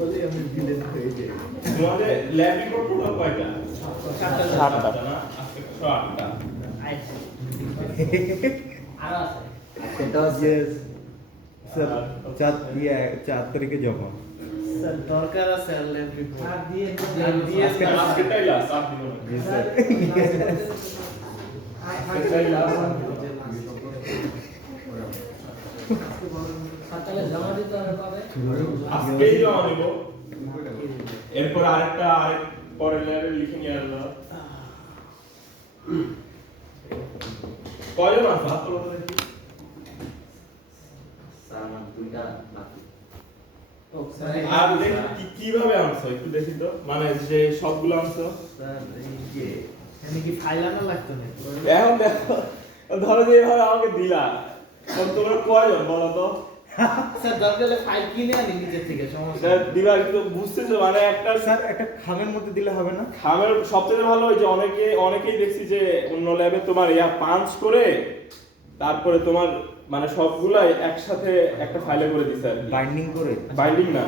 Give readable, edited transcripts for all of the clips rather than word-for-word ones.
বলে আমি ভিলেন হয়ে যাই। তোমাদের ল্যাব রিপোর্ট টোটাল কয়টা? 7টা না আজকে 8টা। আরো আছে এটা ইয়েস স্যার 4 তারিখে জমা। স্যার দরকার আছে ল্যাব রিপোর্ট আর দিয়ে আজকেটাই লাস্ট 8 দিন জি স্যার। আজকেটাই লাস্ট। তাহলে জমা দিতে হবে কবে আজকেই জমা দিব। এরপর আরেকটা পরের ল্যাবে লিখে নিয়ে আসবো। কয়জন আছে হাত তোলো তো দেখি। স্যার আমার 2টা বাকি। ও স্যার আর দেখি কিভাবে আনছো একটু দেখি তো, মানে যে সবগুলো আনছো। স্যার এই যে এখানে কি ফাইল আনা লাগতো না এখন দেখো, ধরো যে এভাবে আমাকে দিলা, তখন তোমরা কয়জন বলো তো? স্যার দরকার হলে ফাইল কিনে আনি নিজে থেকে সমস্যা এটা দিবা কিন্তু বুঝতেছো, মানে একটা স্যার একটা খামের মধ্যে দিলে হবে না? খামের সবচেয়ে ভালো হয় যে অনেকেই দেখছি যে অন্য ল্যাবে তোমার পাঞ্চ করে তারপরে তোমার মানে সবগুলাই একসাথে একটা ফাইলে করে দিছে আর বাইন্ডিং করে বাইন্ডিং না,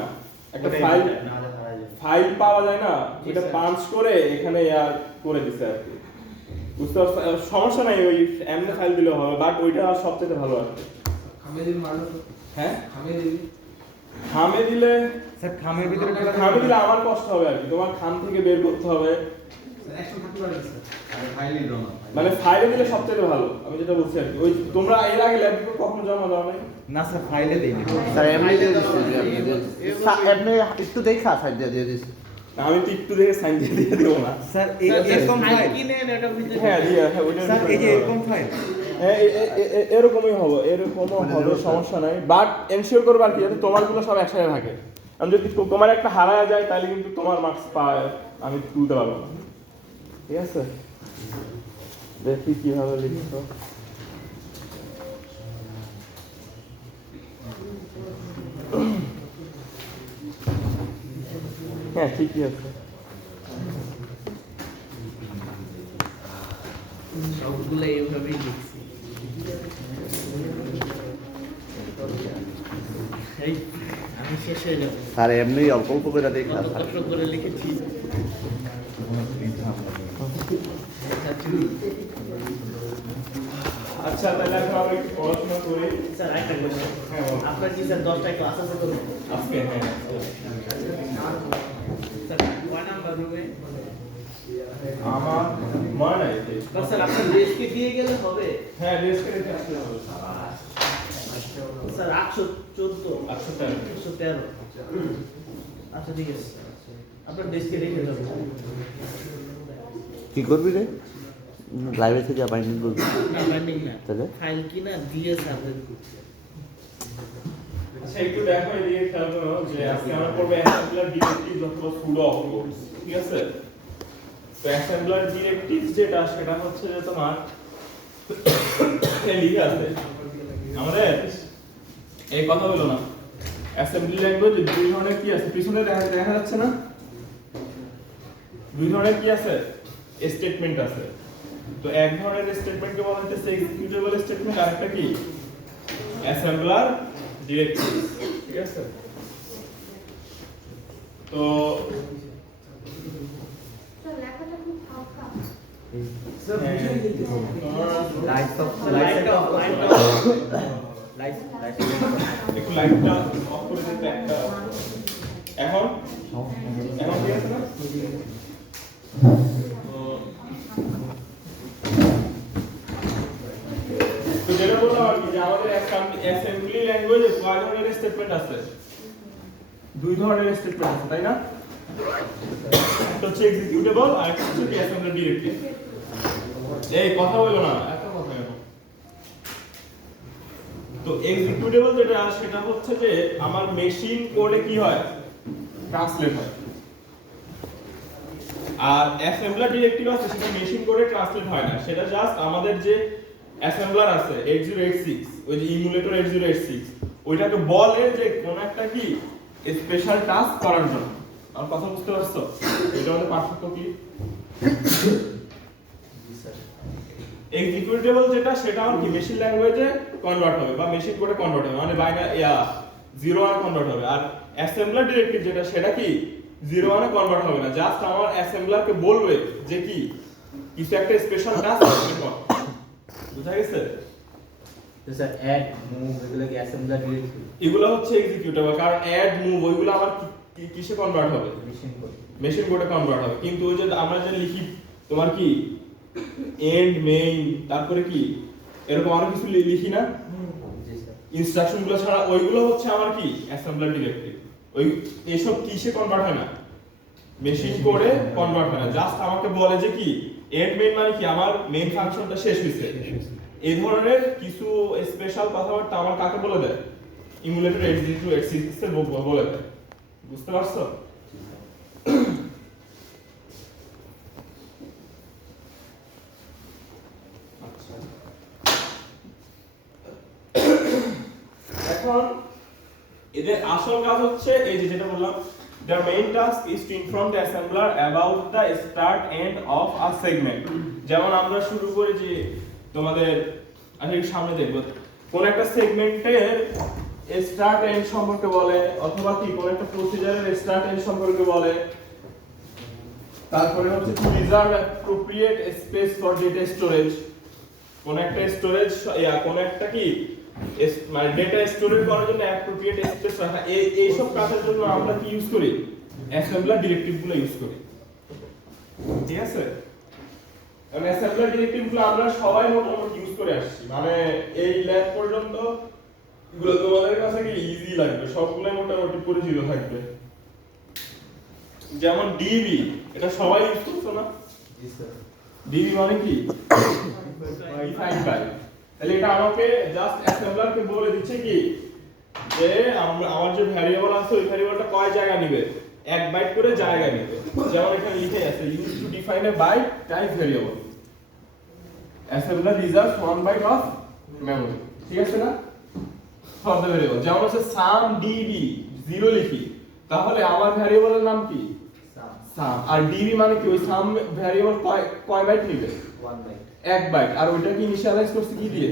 একটা ফাইল পাওয়া যায় না, এটা পাঞ্চ করে এখানে করে দিছে আর কি। বুঝতে পারছো? সমস্যা নাই, ওই এমনি ফাইল দিলেও হবে, বাট ওইটা সবচেয়ে ভালো আর কি। হ্যাঁ খামে দিলে স্যার খামের ভিতরে খামে দিলে আমার কষ্ট হবে আর কি, তোমার খাম থেকে বের করতে হবে, মানে ফাইলে দিলে সবচেয়ে ভালো, আমি যেটা বলছি আর কি। ওই তোমরা এর আগে ল্যাব রিপোর্ট কখনো জমা দাও নাই? না স্যার ফাইলে দেইনি। স্যার এমনি দিয়ে দিচ্ছি যে আপনি স্যার এমনি একটু দেখা সাইড দিয়ে দিচ্ছি। না, আমি তো একটু দেখে সাইন দিয়ে দেবো না। স্যার এরকম ফাইল ফাইল কিনে এনে ওটার ভিতরে হ্যাঁ দিয়ে হ্যাঁ ওইটা স্যার এই যে এরকম ফাইল হ্যাঁ এরকমই হবে, এরকমও হবে, সমস্যা নাই, বাট এনশিওর করবার কি যাতে তোমারগুলো সব একসাথে থাকে। আমি যদি তোমার একটা হারায় যায় তাহলে কিন্তু তোমার মার্কস পায় আমি তুলতে পারবো না, ঠিক আছে? দেখি কিভাবে লিখছো। হ্যাঁ ঠিকই আছে। সবগুলো এইভাবেই লিখছি এই আমি শেষ হয়ে যাবো স্যার এমনি অল্প অল্প করে দেখা কত কষ্ট করে লিখেছি আচ্ছা তাহলে এখন আমরা একটু পড়াশোনা করি। স্যার একটা কোশ্চেন হ্যাঁ বলো। আপনার কি স্যার 10টায় ক্লাস আছে তো আজকে হ্যাঁ স্যার কয় নাম্বার রুমে আমার মনে নাই যে। স্যার আপনার ডেস্কে দিয়ে গেলে হবে হ্যাঁ ডেস্কে রেখে আসলে হবে। স্যার 814 813 813 আচ্ছা ঠিক আছে আপনার ডেস্কে রেখে যাবো কি করবি রে লাইব্রেরি থেকে বাইন্ডিং করবি না বাইন্ডিং না তাহলে ফাইল কিনা দিয়ে স্যারদের আচ্ছা একটু দেখো এদিকে খেয়াল করো যে আজকে আমরা পড়বো অ্যাসেম্বলার ডিরেক্টিভ অথবা সুডো অফ কোর্স, ঠিক আছে? তো অ্যাসেম্বলার ডিরেক্টিভ যেটা সেটা হচ্ছে যে তোমার এই লিখে আছে আমাদের এই কথা বলো না। অ্যাসেম্বলি ল্যাঙ্গুয়েজ দুই ধরনের কি আছে পিছনে দেখা যাচ্ছে না? দুই ধরনের কি আছে স্টেটমেন্ট আছে। তো এক ধরনের স্টেটমেন্টকে বলা হচ্ছে এক্সিকিউটেবল স্টেটমেন্ট, আর একটা কি অ্যাসেম্বলার ডিরেক্টিভ, ঠিক আছে? তো লাইটস অফ একটু লাইটটা অফ করে দিতে একটা এখন এখন ঠিক আছে না? তো যেটা বললাম আর কি যে আমাদের অ্যাসেম্বলি ল্যাঙ্গুয়েজে কয় ধরনের স্টেটমেন্ট আছে? দুই ধরনের স্টেটমেন্ট আছে, তাই না? একটা হচ্ছে এক্সিকিউটেবল আর একটা হচ্ছে কি অ্যাসেম্বলি ডিরেক্টিভ। এই কথা বলো না, একটা কথা কেন? তো এক্সিকিউটেবল যেটা সেটা হচ্ছে যে আমার মেশিন কোডে কি হয় ট্রান্সলেট হয়, আর অ্যাসেম্বলার ডিরেক্টিভ আছে সেটা মেশিন কোডে ট্রান্সলেট হয় না, সেটা জাস্ট আমাদের যে অ্যাসেম্বলার আছে 8086 ওই যে ইমুলেটর 8086 ওইটাকে বলে যে কোন একটা কি স্পেশাল টাস্ক করার জন্য। আমার কথা বুঝতে পারছো? এটা আমাদের পার্থক্য কি? এক্সিকিউটেবল যেটা সেটা আমার কি মেশিন ল্যাঙ্গুয়েজে কনভার্ট হবে বা মেশিন কোডে কনভার্ট হবে, মানে বাইনারি 0 আর কনভার্ট হবে, আর অ্যাসেম্বলার ডিরেক্টিভ যেটা সেটা কি 01 এ কনভার্ট হবে না, জাস্ট আমার অ্যাসেম্বলারকে বলবে যে কি কিছু একটা স্পেশাল টাস্ক করতে কর। বুঝা গেছে? তো স্যার অ্যাড মুভ এগুলো কি অ্যাসেম্বলার ডিরেক্টরি এগুলো হচ্ছে এক্সিকিউটেবল, কারণ অ্যাড মুভ ওইগুলো আমার কিসে কনভার্ট হবে? মেশিন কোড মেশিন কোডে কনভার্ট হবে। কিন্তু ওই যে আমরা যে লিখি তোমার কি এন্ড মেইন তারপরে কি এরকম আরো কিছু লিখি না জি স্যার ইনস্ট্রাকশন গুলো ছাড়া, ওইগুলো হচ্ছে আমার কি অ্যাসেম্বলার ডিরেক্টিভ। ওই এসব কিসে কনভার্ট হয় না? মেশিন কোডে কনভার্ট হয় না, জাস্ট আমাকে বলে যে কি এন্ড মেইন মানে কি আমার মেইন ফাংশনটা শেষ হয়েছে। এই ধরনের কিছু স্পেশাল কথাবার্তা আমার কাকে বলে দেয়? ইমুলেটর x86 এর বলে দেয়। বুঝতে পারছো? আচ্ছা, এখন এদের আসল কাজ হচ্ছে এই যে যেটা বললাম, their main task is to inform the assembler about the start end of a segment। যেমন আমরা শুরু করি যে তোমাদের আসলে সামনে দেখব কোন একটা সেগমেন্টের স্টার্ট এন্ড সম্পর্কে বলে, অথবা কি কোন একটা প্রসিজারের স্টার্ট এন্ড সম্পর্কে বলে। তারপরে হচ্ছে to reserve appropriate space for data storage, কোন একটা স্টোরেজ কোন একটা কি মানে ডেটা স্টোরেজ করার জন্য অ্যাপ্রোপ্রিয়েট স্পেস রাখা। এই সব কাজের জন্য আমরা কি ইউজ করি? অ্যাসেম্বলার ডিরেক্টিভগুলো ইউজ করি। ঠিক আছে? মানে অ্যাসেম্বলার ডিরেক্টিভগুলো আমরা সবাই মোটামুটি ইউজ করে আসছি, মানে এই ল্যাব পর্যন্ত এগুলো তোমাদের কাছে কি ইজি লাগবে, সবগুলো মোটামুটি পরিচিত থাকবে। যেমন ডিবি, এটা সবাই ইউজ করছো না? জি স্যার ডিবি মানে কি ডিফাইন বাই, তাহলে এটা আমাকে জাস্ট অ্যাসেম্বলারকে বলে দিচ্ছে কি যে আমার যে ভ্যারিয়েবল আছে ওই ভ্যারিয়েবলটা কয় জায়গা নেবে, 1 বাইট করে জায়গা নেবে। যেমন এখানে লিখে আছে use to define a byte type variable, assembler reserves 1 byte of memory. ঠিক আছে না? ফর দ্য ভ্যারিয়েবল যেমন হচ্ছে সাম ডিবি 0 লিখি, তাহলে আমার ভ্যারিয়েবলের নাম কি সাম, আর ডিবি মানে কি ওই সাম ভ্যারিয়েবল কয় বাইট নেবে? 1 বাইট 1 বাইট। আর ওইটাকে ইনিশিয়ালাইজ করতে কি দিয়ে?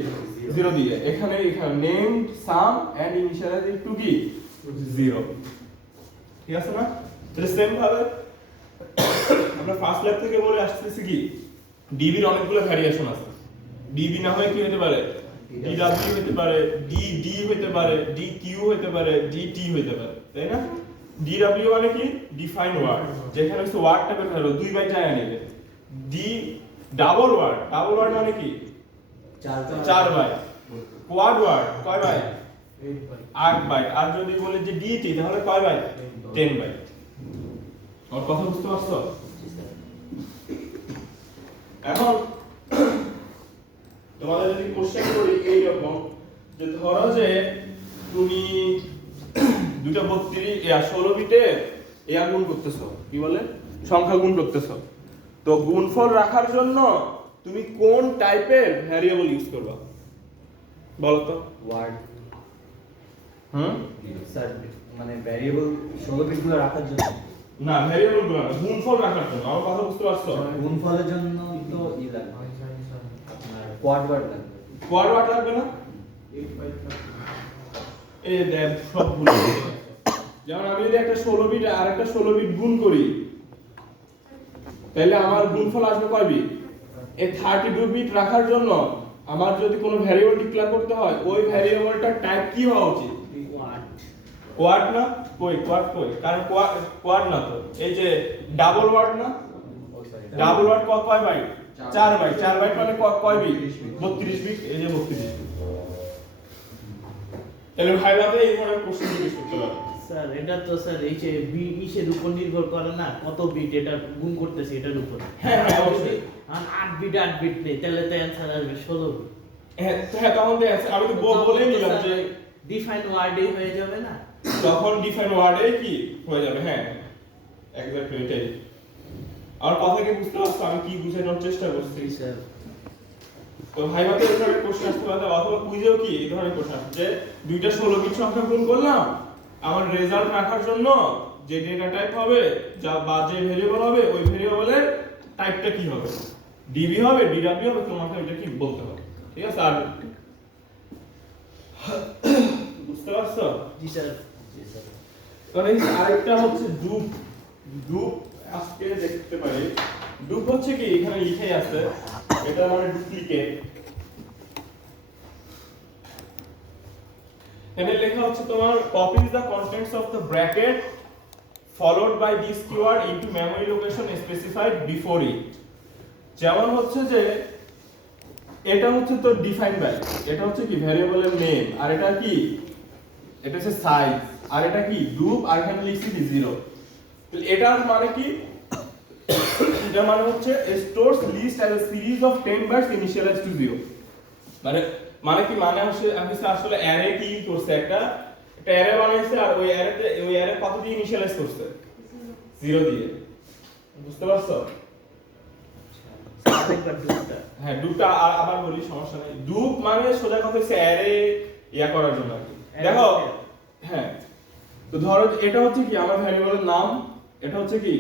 0 দিয়ে। এখানে named sum and initialize to কি 0। ঠিক আছে না? তাহলে সেম ভাবে আমরা ফার্স্ট ল্যাব থেকে বলে আসতেছি কি ডিবির অনেকগুলো ভ্যারিয়েশন আছে। ডিবি না হয় কি হতে পারে? ডিডব্লিউ হতে পারে, ডিডি হতে পারে, ডিকিউ হতে পারে, ডিটি হতে পারে, তাই না? ডিডব্লিউ মানে কি ডিফাইন ওয়ার্ড, যেখানে হচ্ছে ওয়ার্ড টাইপের ভ্যালু 2 বাইট জায়গা নেবে। ডি ডাবল ওয়ার্ড মানে কি 4 বাইট। কোয়াড ওয়ার্ড কয় বাইট? 8 বাইট। আর যদি বলে যে ডিটি তাহলে কয় বাইট? 10 বাইট। আর কথা বুঝতে পারছো? এখন তোমাদের যদি কোশ্চেন করি এই রকম যে ধরো যে তুমি দুটো 16 বিটে গুণ করতেছো, কি বলে সংখ্যা গুণ করতেছো, তো গুণফল রাখার জন্য তুমি কোন টাইপের ভ্যারিয়েবল ইউজ করবা বলো তো? ওয়ার্ড হুম স্যার মানে ভ্যারিয়েবল 16 বিটগুলো রাখার জন্য না, ভ্যারিয়েবল গুলো না, গুণফল রাখার জন্য। আমার কথা বুঝতে পারছো? গুণফলের জন্য তো ই লাগবে আপনার কোয়াড ওয়ার্ড লাগবে। কোয়াড ওয়ার্ড লাগবে না? এই দেখ সব ভুল হয়ে গেছে। যেমন আমি যদি একটা 16 বিট আর একটা 16 বিট গুণ করি তাহলে আমার গুণফল আসবে কয় বিট? এই 32 বিট রাখার জন্য আমার যদি কোনো ভ্যারিয়েবল ডিক্লেয়ার করতে হয় ওই ভ্যারিয়েবলটার টাইপ কি হওয়া উচিত? কোয়াড না? কোয়াড কারণ কোয়াড না তো, এই যে ডাবল ওয়ার্ড না, ডাবল ওয়ার্ড কয় বাইট? 4 বাইট। 4 বাইট মানে কয় বিট? 32 বিট। এই যে 32 বিট। তাহলে ভাইভাবে এই ধরনের প্রশ্ন জিজ্ঞেস করতে পারে। স্যার এটা তো স্যার এই যে বিশের উপর নির্ভর করে না কত বিট এটা গুণ করতেছে এটার উপর। হ্যাঁ অবশ্যই। আর 8 বিট নেই তাহলে তো অ্যানসার আসবে 16 বিট। হ্যাঁ তখন আমি তো বলেই নিলাম যে ডিফাইন ওয়ার্ডই হয়ে যাবে না, তখন ডিফাইন ওয়ার্ডে কি হয়ে যাবে। হ্যাঁ এক্স্যাক্টলি এটাই। আর কথা কি বুঝতে পারছো আমি কি বুঝানোর চেষ্টা করছি? স্যার তো ভাইভাতে এই ধরনের কোশ্চেন আসতে পারে, অথবা কুইজেও কি এই ধরনের কোশ্চেন আসে যে দুইটা 16 বিট সংখ্যা গুণ করলাম, আমার রেজাল্ট রাখার জন্য যে ডেটা টাইপ হবে যা বা যে ভেরিয়েবল হবে ওই ভেরিয়েবলের টাইপটা কি হবে, ডিবি হবে, ডিডব্লিউ হবে, তোমাকে এটা কি বলতে হবে। ঠিক আছে? আর বুঝতে পারছো? জি স্যার জি স্যার মানে আরেকটা হচ্ছে ডুপ। ডুপ আজকে দেখতে পারি। ডুপ হচ্ছে কি এখানে লিখাই আছে, এটা মানে ডুপ্লিকেট। এখানে লেখা হচ্ছে তোমার copies the contents of the bracket followed by this keyword into memory location specified before it। যেমন হচ্ছে যে এটা হচ্ছে তো ডিফাইন ভ্যালু, এটা হচ্ছে কি ভ্যারিয়েবলের নেম, আর এটা কি এটা হচ্ছে সাইজ, আর এটা কি ডুপ, আর এখানে লিখছি কি 0। তাহলে এটার মানে কি, এটা মানে হচ্ছে stores list as a series of 10 bytes initialized to 0। মানে কি মানে হচ্ছে আমি আসলে অ্যারে কি করছে, একটা অ্যারে বানাইছে, আর ওই অ্যারে কত দিয়ে ইনিশিয়ালাইজ করছে, 0 দিয়ে। বুঝতে পারছো? আরেকবার ডুবটা। হ্যাঁ, ডুপটা আবার বলি, সমস্যা নাই। ডুপ মানে সোজা কথা হচ্ছে অ্যারে ইয়া করার জন্য আর কি। দেখো, হ্যাঁ, তো ধরো এটা হচ্ছে কি আমার ভ্যারিয়েবলের নাম, এটা হচ্ছে কি,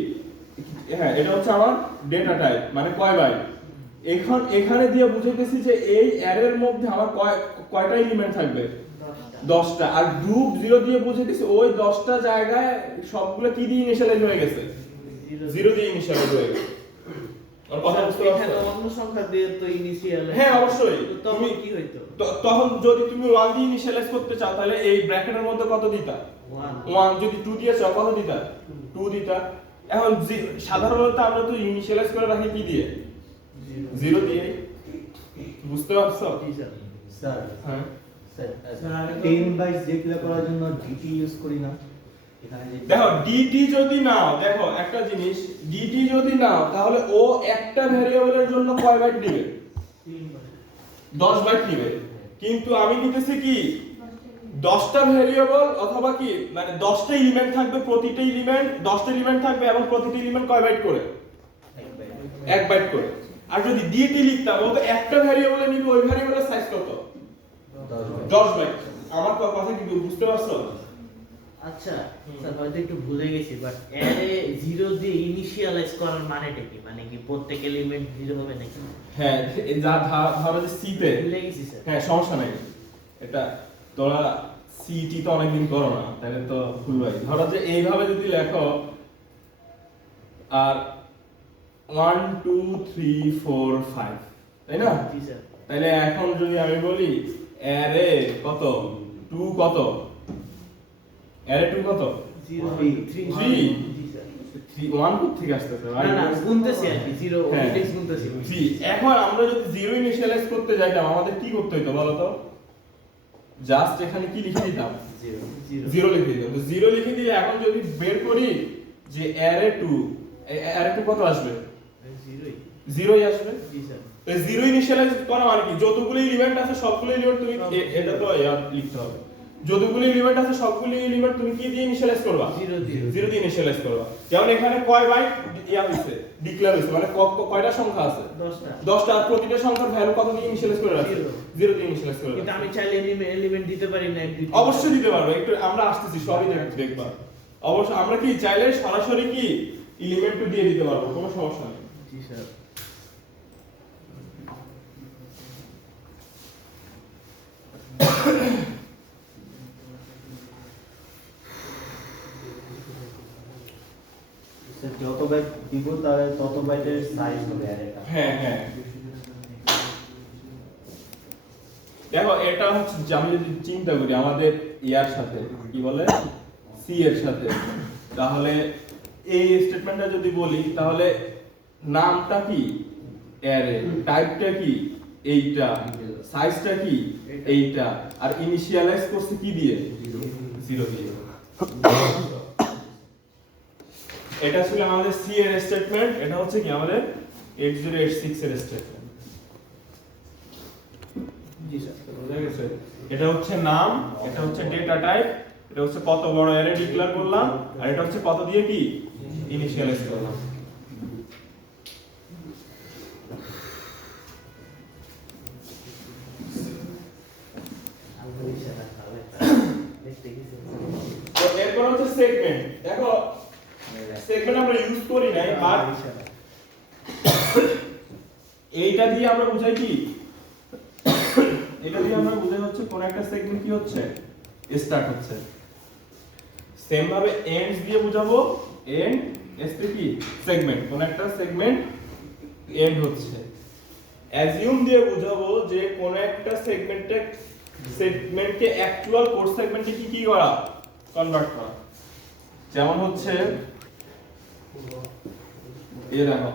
হ্যাঁ এটা হচ্ছে আমার ডেটা টাইপ, মানে কয় বাইট। এখানে দিয়ে বুঝাইতেছি যে এই অ্যারের মধ্যে আমার কয়টা এলিমেন্ট থাকবে, 10টা। আর গ্রুপ 0 দিয়ে বুঝাইতেছি ওই 10টা জায়গায় সবগুলো কি দিয়ে ইনিশিয়ালাইজ হয়ে গেছে, 0 দিয়ে ইনিশিয়ালাইজ হয়ে গেছে। আর কথা বুঝতে পারছো? এখানে অন্য সংখ্যা দিয়ে তো ইনিশিয়াল। হ্যাঁ অবশ্যই। তখন কি হইতো? তখন যদি তুমি 1 দিয়ে ইনিশিয়ালাইজ করতে চাও তাহলে এই ব্র্যাকেটের মধ্যে কত দিতা, 1। যদি 2 দিয়ে চাও কত দিতা, 2 দিতা। এখন সাধারণত আমরা তো ইনিশিয়ালাইজ করে রাখি কি দিয়ে, 0 দিয়ে। বুঝতে পারছো? স্যার হ্যাঁ স্যার 10 বাইটস ডিক্লেয়ার করার জন্য ডিটি ইউজ করি না এখানে যে দেখো ডিটি যদি নাও, দেখো একটা জিনিস, ডিটি যদি নাও তাহলে ও একটা ভ্যারিয়েবলের জন্য কয় বাইট নেবে, 10 বাইট নেবে। কিন্তু আমি নিতেছি কি 10টা ভ্যারিয়েবল, অথবা কি মানে 10টা এলিমেন্ট থাকবে, প্রতিটা এলিমেন্ট 10টা এলিমেন্ট থাকবে, এবং প্রতিটা এলিমেন্ট কয় বাইট করে, 1 বাইট করে। আর যদি ডিটি লিখতাম ও তো একটা ভ্যারিয়েবলে নিবে, ওই ভ্যারিয়েবলের সাইজ কত, 10 বাইট। আমার কথা কি বুঝতে পারছো? আচ্ছা স্যার, হয়তো একটু ভুলে গেছি, বাট অ্যারে 0 দিয়ে ইনিশিয়ালাইজ করার মানেটা কি? মানে কি প্রত্যেক এলিমেন্ট 0 হবে নাকি? হ্যাঁ, যা ধরো যে সি তে, ভুলে গেছি স্যার। হ্যাঁ সমস্যা নাই, এটা তোরা সিটি তো অনেকদিন করো না, তাহলে তো ভুল হয়। ধরো যে এইভাবে যদি লেখো, আর 1 2 3 4 5, তাই না? জি স্যার। তাহলে এখন যদি আমি বলি অ্যারে কত 2 কত, অ্যারে 2 কত, 0 3 Three? জি স্যার। 3 1 কোথা থেকে আসতেছে ভাই? না গুনতেছি আর কি, 0 হ্যাঁ। ইনডেক্স গুনতেছি। 3। এখন আমরা যদি 0 ইনিশিয়ালাইজ করতে যাইতাম আমাদের কি করতে হতো বলো তো? জাস্ট এখানে কি লিখে দিতাম, 0 লিখে দিতাম। তো 0 লিখে দিয়ে এখন যদি বের করি যে অ্যারে 2, অ্যারে 2 কত আসবে, 0ই আসবে। জি স্যার। তো 0 ইনিশিয়ালাইজ করা মানে কি, যতগুলো এলিমেন্ট আছে সবগুলো এলিমেন্ট তুমি এটা তো লিখতে হবে, যতগুলো এলিমেন্ট আছে সবগুলো এলিমেন্ট তুমি কি দিয়ে ইনিশিয়ালাইজ করবা, 0 দিয়ে ইনিশিয়ালাইজ করবা। যেমন এখানে কয় বাইট ইয়া হইছে, ডিক্লেয়ার হইছে, মানে কয়টা সংখ্যা আছে, 10টা। 10টা। আর প্রতিটা সংখ্যার ভ্যালু কত দিয়ে ইনিশিয়ালাইজ করে রাখছে, 0 দিয়ে ইনিশিয়ালাইজ করে কিন্তু রাখছে। আমি চাইলে এলিমেন্ট দিতে পারি না, অবশ্যই দিতে পারবে, একটু আমরা আসতেছি সবই দেখবা। অবশ্যই আমরা কি চাইলে সরাসরি কি এলিমেন্ট দিয়ে দিতে পারবো, কোনো সমস্যা নেই। জি স্যার। স্যার যত বাইট দিব তাহলে তত বাইটের সাইজ হবে অ্যারেটা। হ্যাঁ হ্যাঁ, দেখো এটা হচ্ছে যে আমি যদি চিন্তা করি আমাদের ইয়ার সাথে কি বলে সি এর সাথে, তাহলে এই স্টেটমেন্টটা যদি বলি তাহলে নামটা কি অ্যারে, টাইপটা কি এইটা, সাইজটা কি এইটা, আর ইনিশিয়ালাইজ করছে কি দিয়ে, 0 দিয়ে। এটা ছিল আমাদের সি এর স্টেটমেন্ট, এটা হচ্ছে কি আমাদের 8086 এর স্টেটমেন্ট। জি স্যার। বুঝা গেছে? এটা হচ্ছে নাম, এটা হচ্ছে ডেটা টাইপ, এটা হচ্ছে কত বড় অ্যারে ডিক্লেয়ার করলাম, আর এটা হচ্ছে কত দিয়ে কি ইনিশিয়ালাইজ করলাম। তো এরপর হচ্ছে সেগমেন্ট। দেখো সেগমেন্ট আমরা ইউজ করি নাই, বাট এইটা দিয়ে আমরা বুঝাই কি, এটা দিয়ে আমরা বুঝাই হচ্ছে কোন একটা সেগমেন্ট কি হচ্ছে স্টার্ট হচ্ছে। সেম ভাবে এন্ডস দিয়ে বুঝাবো, এন্ড এসতে কি সেগমেন্ট, কোন একটা সেগমেন্ট এন্ড হচ্ছে। অ্যাজিউম দিয়ে বুঝাবো যে কোন একটা সেগমেন্টকে অ্যাকচুয়াল কোড সেগমেন্টে কি করা, কনভার্ট করা। যেমন হচ্ছে এই দেখো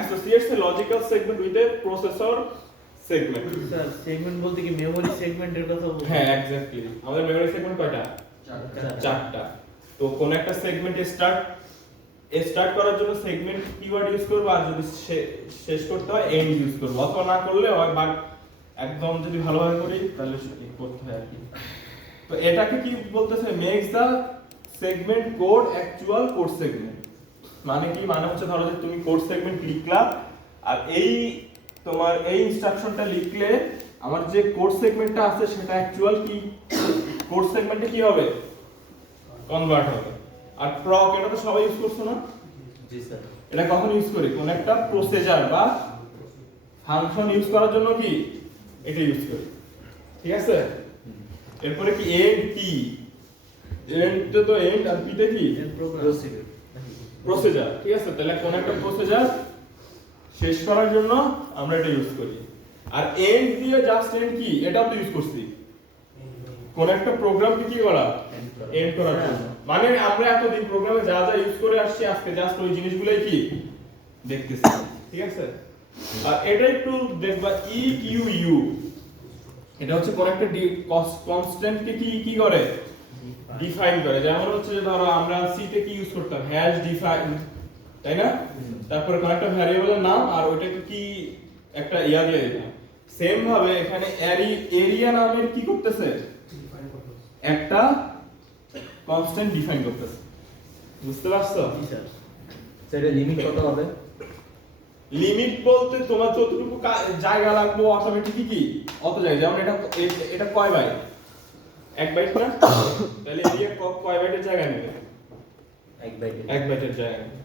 associates a logical segment with a processor segment। Sir segment বলতে কি মেমরি সেগমেন্টের কথা বলছেন? হ্যাঁ এক্স্যাক্টলি, আমাদের মেমরি সেগমেন্ট কয়টা? চারটা। তো কোন একটা সেগমেন্ট স্টার্ট করার জন্য সেগমেন্ট কিওয়ার্ড ইউজ করব, আর যদি শেষ করতে হয় এন্ড ইউজ করব, অথবা না করলে হয় বাট একদম যদি ভালোভাবে করি তাহলে সেটা করতে হয় আর কি। তো এটাকে কি বলতেছে, makes the segment code actual code segment. মানে কি, মানে হচ্ছে ধরো যে তুমি কোড সেগমেন্ট লিখলা, আর এই তোমার এই ইনস্ট্রাকশনটা লিখলে আমার যে কোড সেগমেন্টটা আছে সেটা অ্যাকচুয়াল কি কোড সেগমেন্টে কি হবে, কনভার্ট হবে। আর প্রক এটা তো সবাই ইউজ করছো না? জি স্যার। এটা কখন ইউজ করি, কোন একটা প্রসেসর বা ফাংশন ইউজ করার জন্য কি এটা ইউজ করি, ঠিক আছে? এরপরে কি এন্ড পি, এন্ড তো এন্ড আর পি তে কি প্রসেসর, ঠিক আছে? তাহলে কোন একটা প্রসেসর শেষ করার জন্য আমরা এটা ইউজ করি। আর এন্ড দিয়ে জাস্ট এন্ড কি এটাও তো ইউজ করছি, কোন একটা প্রোগ্রামকে কি করা, এন্ড করার জন্য। মানে আমরা এতদিন প্রোগ্রামে যা যা ইউজ করে আসছি আজকে জাস্ট ওই জিনিসগুলোই কি দেখতেছি, ঠিক আছে? আর এটা একটু দেখবা ই কিউ ইউ, এটা হচ্ছে কোন একটা কনস্ট্যান্ট কে কি করে, ডিফাইন করে। যেমন হচ্ছে যে ধরো আমরা সি তে কি ইউজ করতাম, হ্যাশ ডিফাইন, তাই না? তারপরে কোন একটা ভ্যারিয়েবলের নাম আর ওইটাকে কি একটা ইয়া দিয়ে দিতাম। সেম ভাবে এখানে এরিয়া নামের কি করতেছে, একটা কনস্ট্যান্ট ডিফাইন করতেছে। বুঝতে পারছো? স্যার এটা লিমিট কত হবে? লিমিট বলতে তোমার যতটুকু জায়গা লাগবে অটোমেটিকই কি অত জায়গা। যেমন এটা কয় বাইট, 1 বাইট না? তাহলে এরিয়া কয় বাইটের জায়গা নেবে, 1 বাইটের জায়গা নেবে।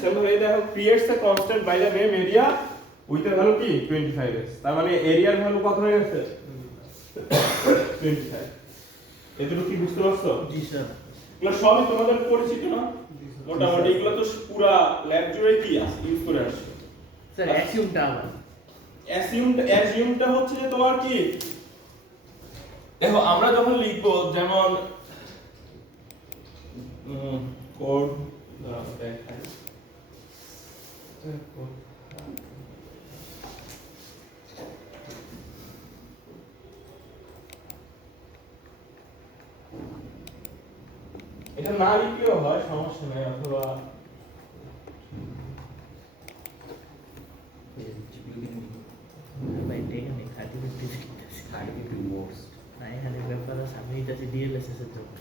তাহলে এই দেখো creates a constant by the name area with a value কি 25s। তার মানে এরিয়ার ভ্যালু কত হয়ে গেছে, 25। এগুলো কি বুঝতে পারছো? জি স্যার। এগুলো সবই তোমাদের পরিচিত না মোটামুটি, এগুলো তো পুরা ল্যাব জুড়ে কি ইউজ করে আসছে। স্যার অ্যাসিউমটা আবার অ্যাজিউমটা হচ্ছে যে তোমার কি, দেখো আমরা যখন লিখবো যেমন কোড দেখাই, এটা না লিখলেও হয়, সমস্যা নেই। অথবা ভাই এখানে 30-50 না, এখানে ব্যাপার আছে, আমি এটা ডিএলএসএস এর জন্য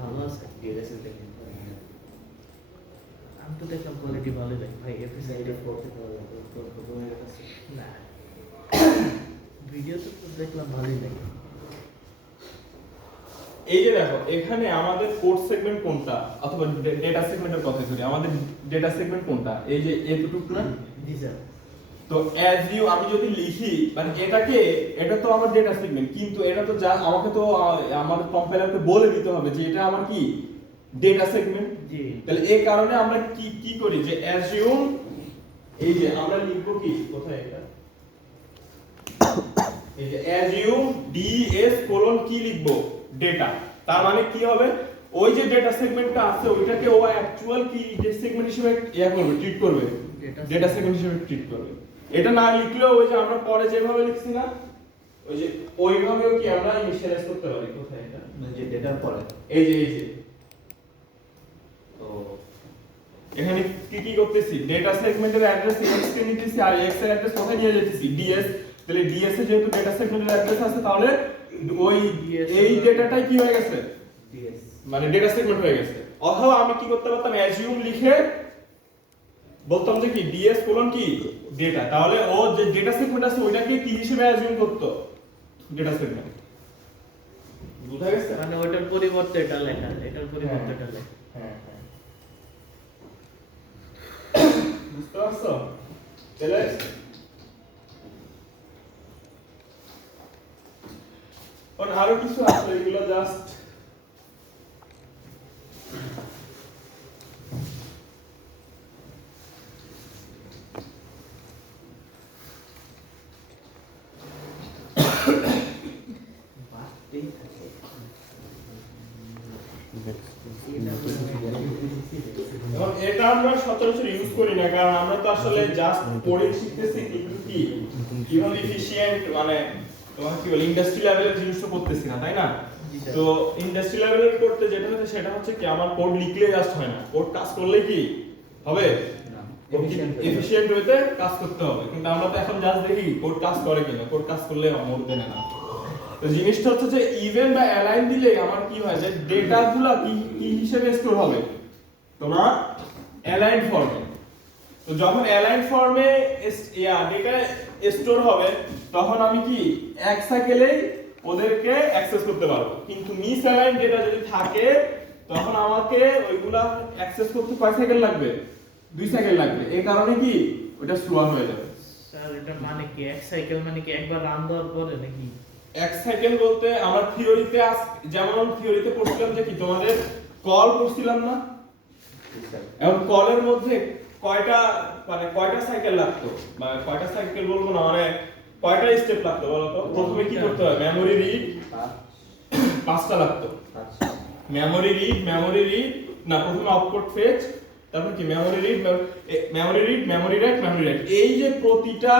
ভালো আছে। আমি তো দেখলাম কোয়ালিটি ভালো দেখ ভাই, এফএসআইডে না ভিডিও তো দেখলাম ভালোই লাগে। এই যে দেখো এখানে আমাদের কোড সেগমেন্ট কোনটা, অথবা ডেটা সেগমেন্টের কথা ধরি, আমাদের ডেটা সেগমেন্ট কোনটা, এই যে এতটুকু না? জি স্যার। তো অ্যাজ ইউ আমি যদি লিখি মানে এটাকে, এটা তো আমার ডেটা সেগমেন্ট, কিন্তু এটা তো যা আমাকে তো আমার কম্পাইলারকে বলে দিতে হবে যে এটা আমার কি ডেটা সেগমেন্ট। জি। তাহলে এই কারণে আমরা কি করি যে অ্যাজিউম, এই যে আমরা লিখবো কি, কোথায় এটা, এই যে অ্যাজিউম ডিএস কোলন কি লিখবো, ডেটা। তার মানে কি হবে, ওই যে ডেটা সেগমেন্টটা আছে ওইটাকে ও অ্যাকচুয়াল কি ডেটা সেগমেন্ট হিসেবে ইয়া করবে, ট্রিট করবে, ডেটা সেগমেন্ট হিসেবে ট্রিট করবে। এটা না লিখলেও ওই যে আমরা পরে যেভাবে লিখছি না, ওই যে ওইভাবেও কি আমরা ইনিশিয়ালাইজ করতে পারি। কোথায় এটা, যে ডেটার পরে এই যে তো এখানে কি করতেছি, ডেটা সেগমেন্টের অ্যাড্রেস x কে নিতেছি আর x এর অ্যাড্রেস কোথায় নিয়ে যাচ্ছি, ds। তাহলে ds এ যেহেতু ডেটা সেগমেন্টের অ্যাড্রেস আছে তাহলে ওই এই ডেটাটাই কি হয়ে গেছে, ds মানে ডেটা সেগমেন্ট হয়ে গেছে। অথবা আমি কি করতে পারতাম, অ্যাজিউম লিখে বলতাম যে কি ds কোলন কি ডেটা, তাহলে ও যে ডেটা সেগমেন্ট আছে ওইটাকে কি হিসেবে অ্যাজিউম করতো, ডেটা সেগমেন্ট। বুঝা গেছে? মানে ওটার পরিবর্তে এটা লেখা, এটার পরিবর্তে এটা লেখা। হ্যাঁ বুঝতে পারছো? তাহলে আর আরো কিছু আছে এগুলো জাস্ট বাড়তেই থাকে। এবং এটা আমরা সচরাচর ইউজ করি না, কারণ আমরা তো আসলে জাস্ট পড়ে শিখতেছি, কিন্তু কি কিভাবে এফিশিয়েন্ট মানে তোমার কি বলে ইন্ডাস্ট্রি লেভেলের জিনিসটা করতেছি না, তাই না? তো ইন্ডাস্ট্রি লেভেলের করতে যেটা হচ্ছে সেটা হচ্ছে কি আমার কোড লিখলে জাস্ট হয় না, কোড কাজ করলে কি হবে, এফিশিয়েন্ট হইতে কাজ করতে হবে। কিন্তু আমরা তো এখন জাস্ট দেখি কোড কাজ করে কিনা, কোড কাজ করলে মোর দেয় না। তো জিনিসটা হচ্ছে যে ইভেন বা অ্যালাইন দিলে আমার কি হয় যে ডেটাগুলো কি হিসেবে স্টোর হবে তোমার অ্যালাইন ফর্মে। তো যখন অ্যালাইন ফর্মে ডেটা স্টোর হবে তখন আমি কি এক সাইকেলেই ওদেরকে অ্যাক্সেস করতে পারবো। কিন্তু মিস অ্যালাইন ডেটা যদি থাকে তখন আমাকে ওইগুলা অ্যাক্সেস করতে কয় সাইকেল লাগবে? 2 সাইকেল লাগবে। এই কারণে কি ওটা স্লো হয়ে যাবে। স্যার এটা মানে কি এক সাইকেল মানে কি একবার রান দেওয়ার পরে নাকি? এক সাইকেল বলতে আমরা থিওরিতে যেমন থিওরিতে পড়ছিলাম যে কি তোমাদের কল করছিলাম না, এবং কলের মধ্যে কয়টা সাইকেল লাগতো, বা কয়টা সাইকেল বলবো না, মানে কয়টা স্টেপ লাগতো বলো তো? প্রথমে কি করতে হয়? মেমরি রিড 5টা লাগতো। মেমরি রিড না, প্রথমে অপকোড ফেচ, তারপর কি মেমরি রিড, মেমরি রাইট। এই যে প্রতিটা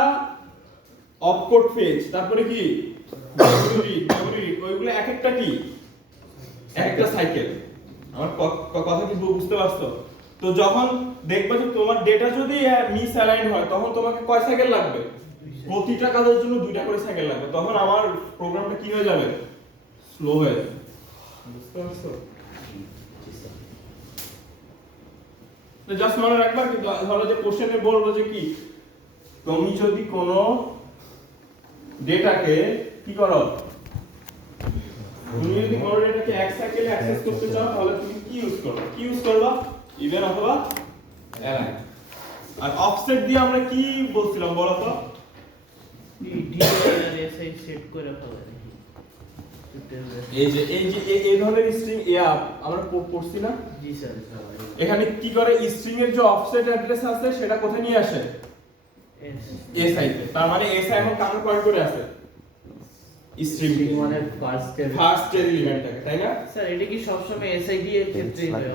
অপকোড ফেচ, তারপরে কি মেমরি রিড, ওইগুলো এক একটা কি এক একটা সাইকেল। আমার কথা কি বুঝতে পারছো? তো যখন দেখবা যে তোমার ডেটা যদি মিস অ্যালাইন হয় তখন তোমাকে কয় সাইকেল লাগবে? প্রতিটা কাজের জন্য 2টা করে সাইকেল লাগবে। তখন আমার প্রোগ্রামটা কি হয়ে যাবে? স্লো হয়ে যাবে। বুঝতে পারছো? তো জাস্ট মনে রাখবা, কিন্তু ধরো যে কোশ্চেনে বলবো যে কি তুমি যদি কোনো ডেটাকে কি করো, তুমি যদি কোনো ডেটাকে এক সাইকেলে অ্যাক্সেস করতে চাও তাহলে তুমি কি ইউজ করবা? ইভেন অথবা অ্যালাইন। আর অফসেট দিয়ে আমরা কি বলছিলাম বলো তো? ডিআইআরএসআই সেট করে ফেলে নাকি? এই ধরনের স্ট্রিং আমরা পড়ছি না? জি স্যার। এখানে কি করে স্ট্রিং এর যে অফসেট অ্যাড্রেস আছে সেটা কোথায় নিয়ে আসে? এসআই তে। তার মানে এসআই এখন কাকে পয়েন্ট করে আছে? স্ট্রিং মানে ফার্স্ট এলিমেন্টটাকে, তাই না? স্যার এটা কি সবসময় এসআইডি এর ক্ষেত্রেই হয়?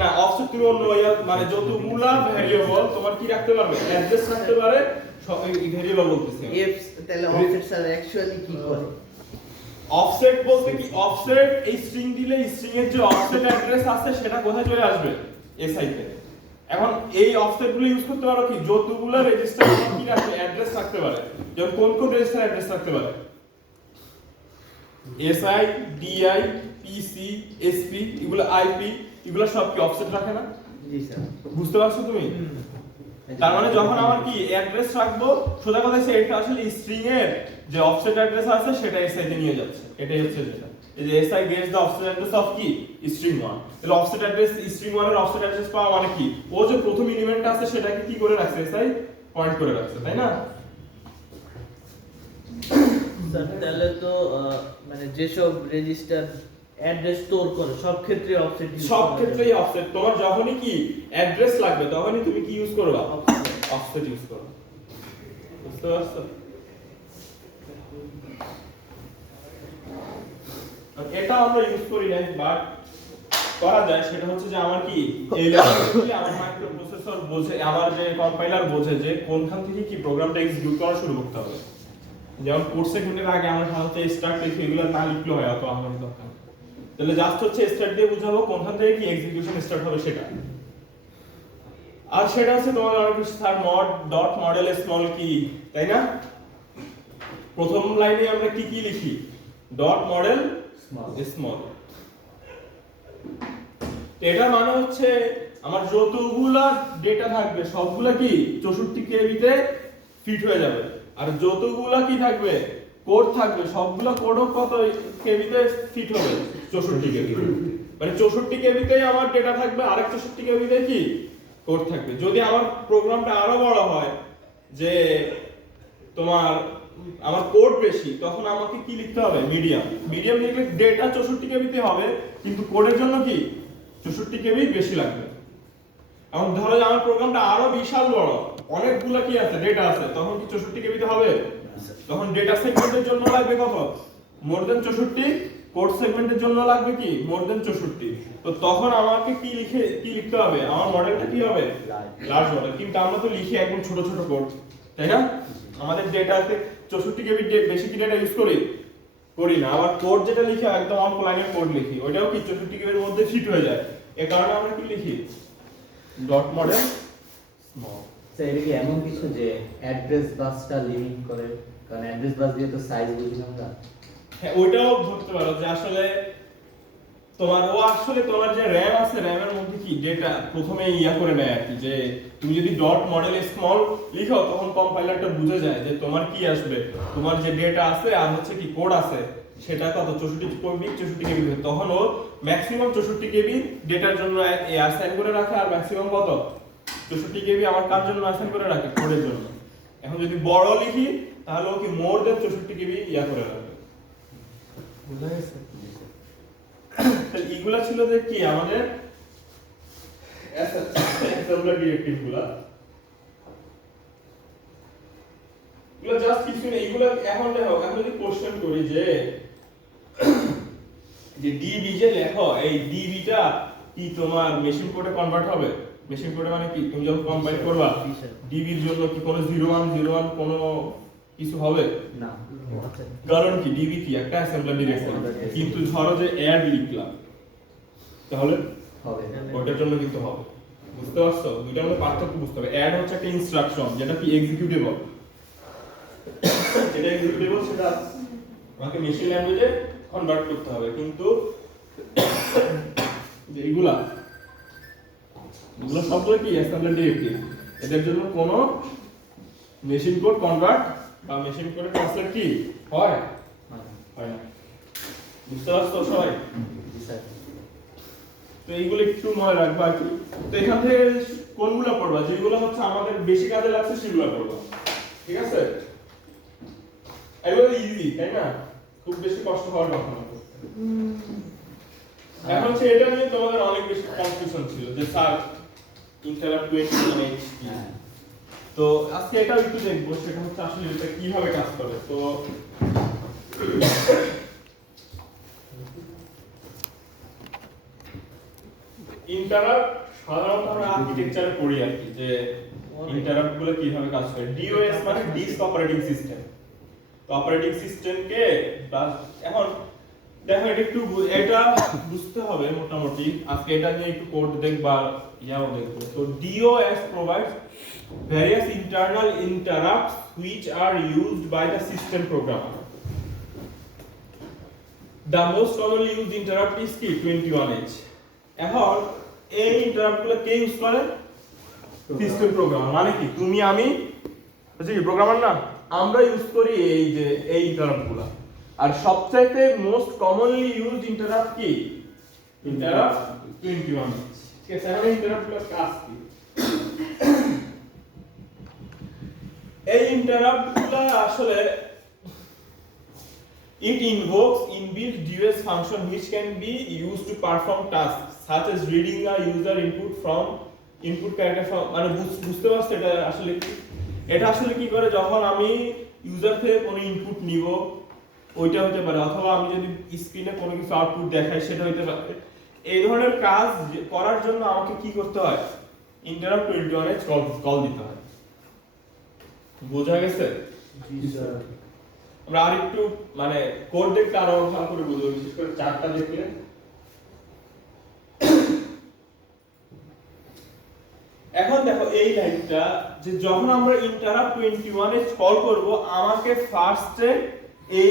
না, অফসেট তুমি অন্য মানে যতগুলা ভেরিয়েবল তোমার কি রাখতে পারবে? অ্যাড্রেস রাখতে পারে, সব এই ভেরিয়েবল বলতেছি। তাহলে অফসেট স্যার অ্যাকচুয়ালি কি করে? অফসেট বলতে কি, অফসেট এই স্ট্রিং দিলে স্ট্রিং এর যে অফসেট অ্যাড্রেস আছে সেটা কোথায় চলে আসবে? এসআই তে। এখন এই অফসেট গুলো ইউজ করতে পারো কি যতগুলো রেজিস্টার কি রাখতে অ্যাড্রেস রাখতে পারে। যেমন কোন রেজিস্টার অ্যাড্রেস রাখতে পারে? এসআই, ডিআই, পিসি, এসপি, এগুলো আইপি, এগুলো সব কি অফসেট রাখে না? জি স্যার। বুঝতে পারছো তুমি? তার মানে যখন আমার কি অ্যাড্রেস রাখবো, সোজা কথা হচ্ছে এটা আসলে স্ট্রিং এর যে অফসেট অ্যাড্রেস আছে সেটা এসআই তে নিয়ে যাচ্ছে। এটাই হচ্ছে যেটা এই যে SI Gates the offset address of কি স্ট্রিং 1। তাহলে অফসেট অ্যাড্রেস স্ট্রিং 1 এর অফসেট অ্যাড্রেস পাওয়া মানে কি ও যে প্রথম এলিমেন্টটা আছে সেটাকে কি করে রাখছে? এসআই পয়েন্ট করে রাখছে, তাই না? স্যার তাহলে তো মানে যেসব রেজিস্টার অ্যাড্রেস স্টোর করে সব ক্ষেত্রে অফসেট সব ক্ষেত্রেই অফসেট। তোমার যখনই কি অ্যাড্রেস লাগবে তখনই তুমি কি ইউজ করবা? অফসেট ইউজ করবা। বুঝতে পারছো? এটা আমরা ইউজ করি না, বাট করা যায়। সেটা হচ্ছে যে আমার কি এই লেভেলে আমার মাইক্রোপ্রসেসর বোঝে, আমার যে কম্পাইলার বোঝে যে কোনখান থেকে কি প্রোগ্রামটা এক্সিকিউট করা শুরু করতে হবে। যেমন কোড সেগমেন্টের আগে আমরা সাধারণত স্টার্ট লিখি, এগুলো না লিখলেও হয়, অত আমার দরকার। তাহলে জাস্ট হচ্ছে স্টার্ট দিয়ে বুঝাবো কোনখান থেকে কি এক্সিকিউশন স্টার্ট হবে সেটা। আর সেটা হচ্ছে তোমাদের অনেক কিছু স্যার ডট মডেল স্মল কি, তাই না? প্রথম লাইনে আমরা কি লিখি? Dot model small. এটা মানে হচ্ছে আমার যতগুলা ডেটা থাকবে সবগুলা কি 64 কেবিতে ফিট হয়ে যাবে। আর যতগুলা কি থাকবে কোড থাকবে সবগুলা কোডও কত কেবিতে ফিট হবে? 64 কেবি। মানে 64 কেবিতেই আমার ডেটা থাকবে, আরেক 64 কেবিতে কি কোড থাকবে। যদি আমার প্রোগ্রামটা আরো বড় হয়, যে তোমার আমার কোড বেশি, তখন আমাকে কি লিখতে হবে? মিডিয়াম। মিডিয়াম লিখলে ডেটা 64 কেবিতে হবে, কিন্তু কোডের জন্য কি 64 কেবি বেশি লাগবে। এখন ধরো যে আমার প্রোগ্রামটা আরো বিশাল বড়, অনেকগুলো কি আছে, ডেটা আছে, তখন কি 64 কেবিতে হবে? তখন ডেটা সেগমেন্টের জন্য লাগবে কত? মোর দেন 64। কোড সেগমেন্টের জন্য লাগবে কি? মোর দেন 64। তো তখন আমাকে কি লিখতে হবে? আমার মডেলটা কি হবে? Large model. কিন্তু আমরা তো লিখি একদম ছোট ছোট কোড, তাই না? আমাদের ডেটাতে 64 কেবি বেশি কি ডেটা ইউজ করি না। আবার কোড যেটা লিখি একদম অল্প লাইনের কোড লিখি, ওইটাও কি 64 কেবির মধ্যে ফিট হয়ে যায়। এ কারণে আমরা কি লিখি? Dot model small. স্যার এটা কি এমন কিছু যে অ্যাড্রেস বাসটা লিমিট করে? কারণ অ্যাড্রেস বাস দিয়ে তো সাইজ বুঝি না আমরা। হ্যাঁ, ওইটাও ধরতে পারো যে আসলে তোমার যে র‍্যাম আছে, র‍্যামের মধ্যে কি ডেটা প্রথমে করে নেয় আর কি, যে তুমি যদি ডট মডেল স্মল লিখো তখন কম্পাইলারটা বুঝে যায় যে তোমার কি আসবে, তোমার যে ডেটা আছে আর হচ্ছে কি কোড আছে সেটা কত 64 কেবি, তখন ও ম্যাক্সিমাম 64 কেবি ডেটার জন্য অ্যাসাইন করে রাখে, আর ম্যাক্সিমাম কত 64 কেবি আমার কার জন্য অ্যাসাইন করে রাখে? কোডের জন্য। এখন যদি বড় লিখি তাহলে ও কি মোর দেন 64 কেবি করে রাখবে। বুঝা গেছে? তাহলে এইগুলা ছিল যে কি আমাদের অ্যাসেম্বলার ডিরেক্টিভ গুলা। এগুলো জাস্ট কিছু না, এগুলো এখন দেখো, এখন যদি কোশ্চেন করি যে ডিবি যে লেখো, এই ডিবিটা কি তোমার মেশিন কোডে কনভার্ট হবে? মেশিন কোডে মানে কি, তুমি যখন কম্পাইল করবা ডিবির জন্য কি কোনো 0101 কোনো কিছু হবে না। কারণ কি ডিবি কি একটা অ্যাসেম্বলার ডিরেক্টরি, কিন্তু ধরো যে অ্যাড লিখলাম তাহলে হবে ওটার জন্য কিন্তু হবে। বুঝতে পারছো? দুইটার মধ্যে পার্থক্য বুঝতে হবে। অ্যাড হচ্ছে একটা ইনস্ট্রাকশন যেটা কি এক্সিকিউটেবল, যেটা এক্সিকিউটেবল সেটা আমাকে মেশিন ল্যাঙ্গুয়েজে কনভার্ট করতে হবে, কিন্তু যে এগুলো সবগুলো কি অ্যাসেম্বলার ডিরেক্টরি, এদের জন্য কোনো মেশিন কোড কনভার্ট বা মেশিন কোডে ট্রান্সলেট কি হয় না। বুঝতে পারছো সবাই? তো এইগুলো একটু মনে রাখবা আর কি। তো এখান থেকে কোনগুলো পড়বা, যেগুলো হচ্ছে আমাদের বেশি কাজে লাগছে সেগুলো পড়বা, ঠিক আছে? এগুলো ইজি, তাই না? খুব বেশি কষ্ট হওয়ার কথা না। এখন হচ্ছে এটা নিয়ে তোমাদের অনেক বেশি কনফিউশন ছিল যে স্যার ইন্টারাপ্ট 21H কি। তো আজকে এটাও একটু দেখবো, সেটা হচ্ছে আসলে এটা কিভাবে কাজ করে। তো ইন্টারাপ্ট সাধারণত আমরা আর্কিটেকচারে পড়ি আর কি, যে ইন্টারাপ্ট গুলো কিভাবে কাজ করে। ডিওএস মানে ডিস্ক অপারেটিং সিস্টেম। তো অপারেটিং সিস্টেমকে এখন দেখো এটা বুঝতে হবে মোটামুটি। আজকে এটা নিয়ে একটু কোড দেখবা, ইয়াও দেখবো। তো DOS provides various internal interrupts which are used by the system programmer. The most commonly used interrupt is কি 21H। এখন এই ইন্টারাপ্ট গুলো কে ইউজ করে? System programmer. মানে কি তুমি আমি হচ্ছে কি প্রোগ্রামার না, আমরা ইউজ করি এই যে এই ইন্টারাপ্ট গুলো। আর সবচাইতে মোস্ট কমনলি ইউজড ইন্টারাপ্ট কি? Interrupt 21H। ঠিক আছে, এখন ইন্টারাপ্ট গুলো কাজ কি? এই ইন্টারাপ্ট গুলো আসলে it invokes inbuilt DOS function which can be used to perform tasks such as reading a user input character from, মানে বুঝতে পারছো এটা আসলে কি? এটা আসলে কি করে, যখন আমি ইউজার থেকে কোনো ইনপুট নিব ওইটা হতে পারে, অথবা আমি যদি স্ক্রিনে কোনো কিছু আউটপুট দেখাই সেটা হতে পারে। এই ধরনের কাজ করার জন্য আমাকে কি করতে হয়? ইন্টারাপ্ট 21H কল দিতে হয়। বোঝা গেছে? জি স্যার। আমরা আরেকটু মানে কোড দেখতে আরো ভালো করে বুঝবো, বিশেষ করে চারটা দেখলে। এখন দেখো এই লাইনটা, যে যখন আমরা ইন্টারাপ্ট 21H কল করব আমাকে ফার্স্টে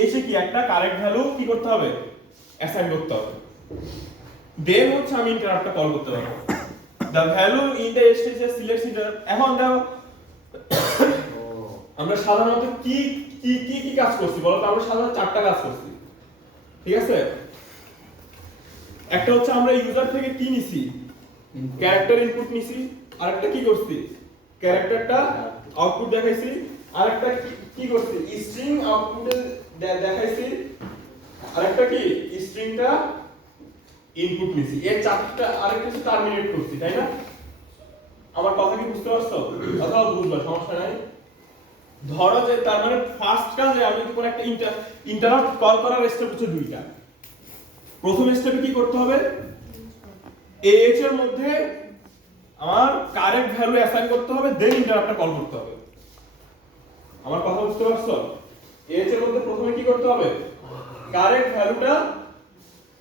এসে কি একটা কারেক্ট ভ্যালু কি করতে হবে? অ্যাসাইন করতে হবে। দেন হচ্ছে আমি ইন্টারাপ্টটা কল করতে পারবো। the value in the stage selects interrupt। এখন দেখো আমরা সাধারণত কি কি কি কি কাজ করছি বলো তো? আমরা সাধারণত চারটা কাজ করছি, ঠিক আছে? একটা হচ্ছে আমরা ইউজার থেকে কি নিছি? ক্যারেক্টার ইনপুট নিছি। আরেকটা কি করছি? ক্যারেক্টারটা আউটপুট দেখাইছি। আরেকটা কি করছি স্ট্রিং আউটপুটে দেখাইছি, আরেকটা কি স্ট্রিংটা ইনপুট নিছি, এই চারটা আরেকটা কিছু টার্মিনেট করছি, তাই না? আমার কথা কি বুঝতে পারছো? কথা বুঝবা, সমস্যা নাই। ধরো যে তার মানে ফার্স্ট কাজে আমি কোন একটা ইন্টারাপ্ট কল করার স্টেপ হচ্ছে দুইটা। প্রথম স্টেপে কি করতে হবে, AH এর মধ্যে আমার কারেক্ট ভ্যালু অ্যাসাইন করতে হবে, দেন ইন্টারাপ্টটা কল করতে হবে। আমার কথা বুঝতে পারছো? AH এর মধ্যে প্রথমে কি করতে হবে, কারেক্ট ভ্যালুটা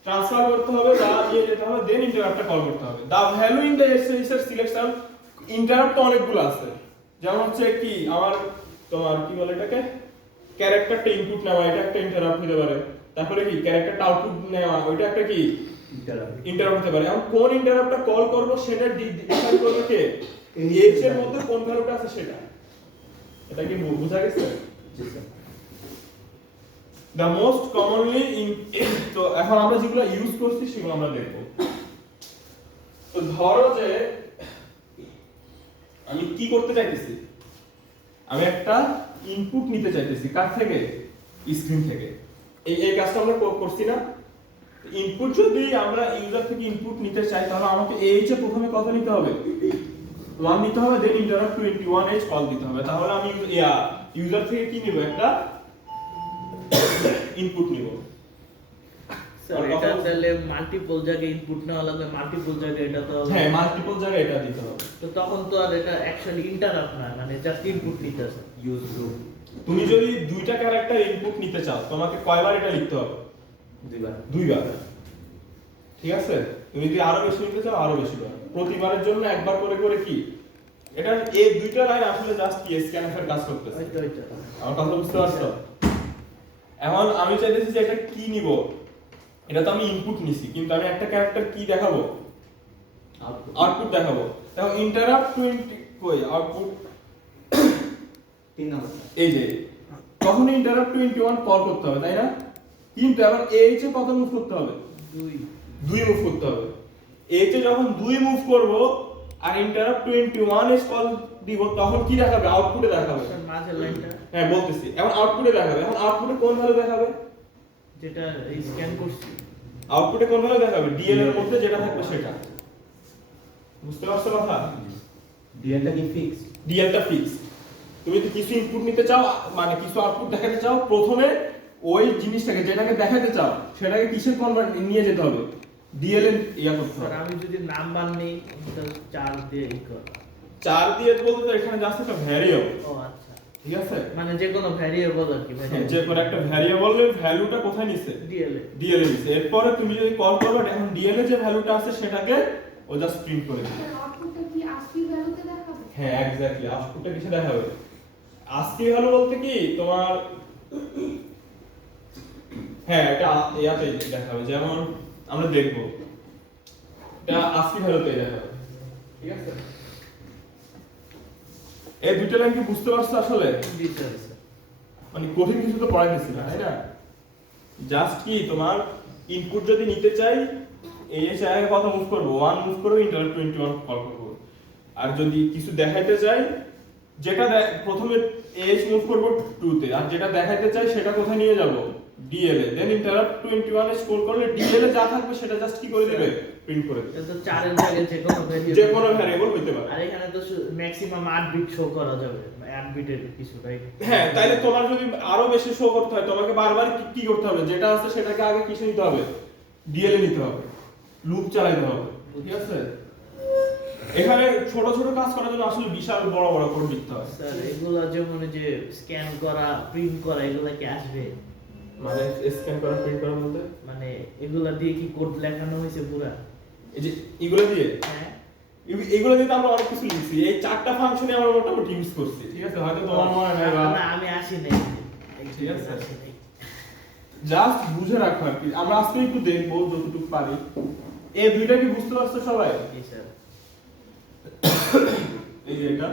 ট্রান্সফার করতে হবে বা নিয়ে যেতে হবে, দেন ইন্টারাপ্টটা কল করতে হবে। The value in the SS এর সিলেকশন, ইন্টারাপ্ট অনেকগুলো আছে, যেমন হচ্ছে কি আমার তোমার কি বলে এটাকে ক্যারেক্টারটা ইনপুট নেওয়া, এটা একটা ইন্টারাপ্ট হতে পারে। তারপরে কি ক্যারেক্টারটা আউটপুট নেওয়া, ওইটা একটা কি ইন্টারাপ্ট হতে পারে। এখন কোন ইন্টারাপ্টটা কল করব সেটা ডিফাইন করবে কে, AH এর মধ্যে কোন ভ্যালুটা আছে সেটা। এটা কি বোঝা গেছে? জি sir. The most commonly in তো এখন আমরা যেগুলো ইউজ করছি সেগুলো আমরা দেখব। তো ধরো যে আমি কি করতে চাইতেছি, আমি একটা ইনপুট নিতে চাইতেছি কার থেকে, স্ক্রিন থেকে। এই কাজটা আমরা করছি না? ইনপুট যদি আমরা ইউজার থেকে ইনপুট নিতে চাই তাহলে আমাকে AH এ প্রথমে কত নিতে হবে, 1 নিতে হবে, দেন ইন্টারাপ্ট 21H কল দিতে হবে। তাহলে আমি ইউজার থেকে কি নিব, একটা ইনপুট নিব। স্যার এটা তাহলে মাল্টিপল জায়গায় ইনপুট নেওয়া লাগবে, মাল্টিপল জায়গায় এটা তো হ্যাঁ, মাল্টিপল জায়গায় এটা দিতে হবে। তো তখন তো আর এটা অ্যাকচুয়ালি ইন্টারাপ্ট না, মানে জাস্ট ইনপুট নিতেছে। ইউজ গ্রুপ তুমি যদি দুইটা ক্যারেক্টার ইনপুট নিতে চাও তোমাকে কয়বার এটা লিখতে হবে, দুইবার। ঠিক আছে? তুমি যদি আরো বেশি নিতে চাও আরো বেশি বার, প্রতিবারের জন্য একবার করে করে কি এটা এই দুইটা লাইন আসলে জাস্ট কি স্ক্যানফের কাজ করতেছে। ওইটা আমার কথা বুঝতে পারছো? এখন আমি চাইতেছি যে এটা কি নিব, এটা তো আমি ইনপুট নিছি, কিন্তু আমি একটা ক্যারেক্টার কি দেখাবো, আউটপুট দেখাবো। দেখো ইন্টারাপ্ট 20 কই আউটপুট 3 নাম্বার। এই যে তখন ইন্টারাপ্ট 21 কল করতে হবে, তাই না? কিন্তু আবার AH এ কত মুভ করতে হবে, 2 মুভ করতে হবে। AH এ যখন 2 মুভ করব আর ইন্টারাপ্ট 21 কল দিব তখন কি দেখাবে, আউটপুটে দেখাবে। স্যার মাঝের লাইনটা হ্যাঁ বলতেছি, এখন আউটপুটে দেখাবে। এখন আউটপুটে কোন ভ্যালু দেখাবে, যেটা স্ক্যান করছি, আউটপুটে কোন ভ্যালু দেখাবে, DL এর মধ্যে যেটা থাকবে সেটা। বুঝতে পারছো কথা? ডিএলটা কি ফিক্সড? DL টা ফিক্স। তুমি যদি কিছু ইনপুট নিতে চাও মানে কিছু আউটপুট দেখাতে চাও, প্রথমে ওই জিনিসটাকে যেটাকে দেখাতে চাও সেটাকে কিসের কনভার্ট নিয়ে যেতে হবে, DL এর ইয়া করতে স্যার হবে। আমি যদি নাম্বার নেই তো 4 দিয়ে ই কর। 4 দিয়ে বলতে তো এখানে জাস্ট একটা ভ্যারিয়েবল, ও আচ্ছা, ঠিক আছে? মানে যে কোনো ভ্যারিয়েবল আর কি, যে কোনো একটা ভ্যারিয়েবলের ভ্যালুটা কোথায় নিছে, ডিএলএ। DL এ নিছে। এরপরে তুমি যদি কল করবে এখন DL এ যে ভ্যালুটা আছে সেটাকে ও জাস্ট প্রিন্ট করে দিবে। আউটপুটটা কি ASCII ভ্যালুতে দেখাবে? হ্যাঁ এক্স্যাক্টলি, আউটপুটটা কিসে দেখাবে, ASCII ভ্যালু বলতে কি তোমার হ্যাঁ এটা ইয়াতে দেখাবে, যেমন আমরা দেখব এটা ASCII ভ্যালুতে দেখাবে। ঠিক আছে? এই দুটো লাইন কি বুঝতে পারছো আসলে? জি স্যার। মানে কঠিন কিছু তো পড়াইতেছি না, তাই না? জাস্ট কি তোমার ইনপুট যদি নিতে চাই AH এর কথা মুভ করব, 1 মুভ করব, ইন্টারাপ্ট 21 কল করব। আর যদি কিছু দেখাইতে চাই যেটা প্রথমে AH মুভ করব 2 তে, আর যেটা দেখাইতে চাই সেটা কোথায় নিয়ে যাব, DL এ, দেন ইন্টারাপ্ট 21 এ স্কোর করলে DL এ যা থাকবে সেটা জাস্ট কি করে দিবে, প্রিন্ট করে দিবে। এটা তো 4 এর জায়গায় যে কোনো ভ্যারিয়েবল, যে কোনো ভ্যারিয়েবল হইতে পারে। আর এখানে তো ম্যাক্সিমাম 8 বিট শো করা যাবে, 8 বিটের কিছু, রাইট? হ্যাঁ, তাইলে তোমার যদি আরো বেশি শো করতে হয় তোমাকে বারবার কি করতে হবে, যেটা আছে সেটাকে আগে কিসে নিতে হবে, DL এ নিতে হবে, লুপ চালাইতে হবে। ঠিক আছে? এখানে ছোট ছোট কাজ করার জন্য আসলে বিশাল বড় বড় কোড লিখতে হয়। স্যার এগুলো যেমন যে স্ক্যান করা, প্রিন্ট করা, এগুলা কি আসবে? মানে স্ক্যান করা, প্রিন্ট করা বলতে মানে এগুলা দিয়ে কি কোড লেখানো হয়েছে পুরা? এই যে এগুলো দিয়ে, হ্যাঁ এগুলো দিয়ে তো আমরা অনেক কিছু লিখছি। এই 4টা ফাংশনে আমরা মোটামুটি ইউজ করছি। ঠিক আছে? হয়তো তোমার মনে নাই বা না আমি আসি নাই, ঠিক আছে। আসি নাই। জাস্ট বুঝে রাখো আর কি। আমরা আজকে একটু দেখবো যতটুকু পারি। এই দুইটা কি বুঝতে পারছো সবাই? জি স্যার। এই যে এটা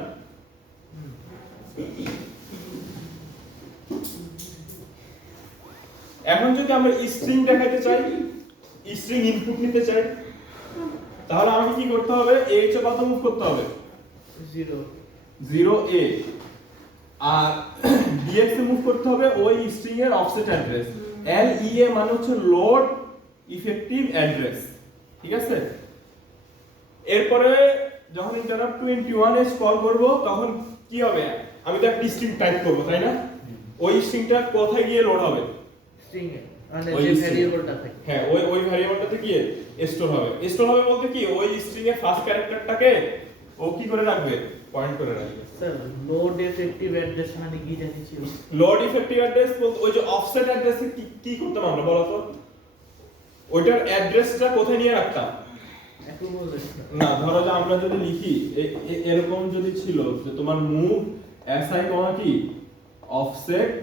এখন যদি আমরা স্ট্রিং দেখাতে চাই, স্ট্রিং ইনপুট নিতে চাই, তাহলে আমাকে কি করতে হবে, AH এ কত মুভ করতে হবে, 0 0A, আর dx এ মুভ করতে হবে ওই স্ট্রিং এর অফসেট অ্যাড্রেস। LEA মানে হচ্ছে লোড ইফেক্টিভ অ্যাড্রেস, ঠিক আছে? এরপরে যখন ইন্টারাপ্ট 21 কল করব তখন কি হবে, আমি তো একটা স্ট্রিং টাইপ করব তাই না, ওই স্ট্রিংটা কোথায় গিয়ে লোড হবে, স্ট্রিং এ মানে ওই যে string। ভ্যারিয়েবলটা থাকে হ্যাঁ ওই ভ্যারিয়েবলটাতে গিয়ে স্টোর হবে। স্টোর হবে বলতে কি ওই স্ট্রিং এর ফার্স্ট ক্যারেক্টারটাকে ও কি করে রাখবে, পয়েন্ট করে রাখবে। স্যার লোড এফেক্টিভ অ্যাড্রেস মানে কি জানিছি? লোড ইফেক্টিভ অ্যাড্রেস বলতে ওই যে অফসেট অ্যাড্রেসে কি করতাম আমরা বলো তো, ওইটার অ্যাড্রেসটা কোথায় নিয়ে রাখতাম। একটু বলবেন না ধরো যে আমরা যদি লিখি এরকম যদি ছিল যে তোমার মুভ এসআই কমা কি অফসেট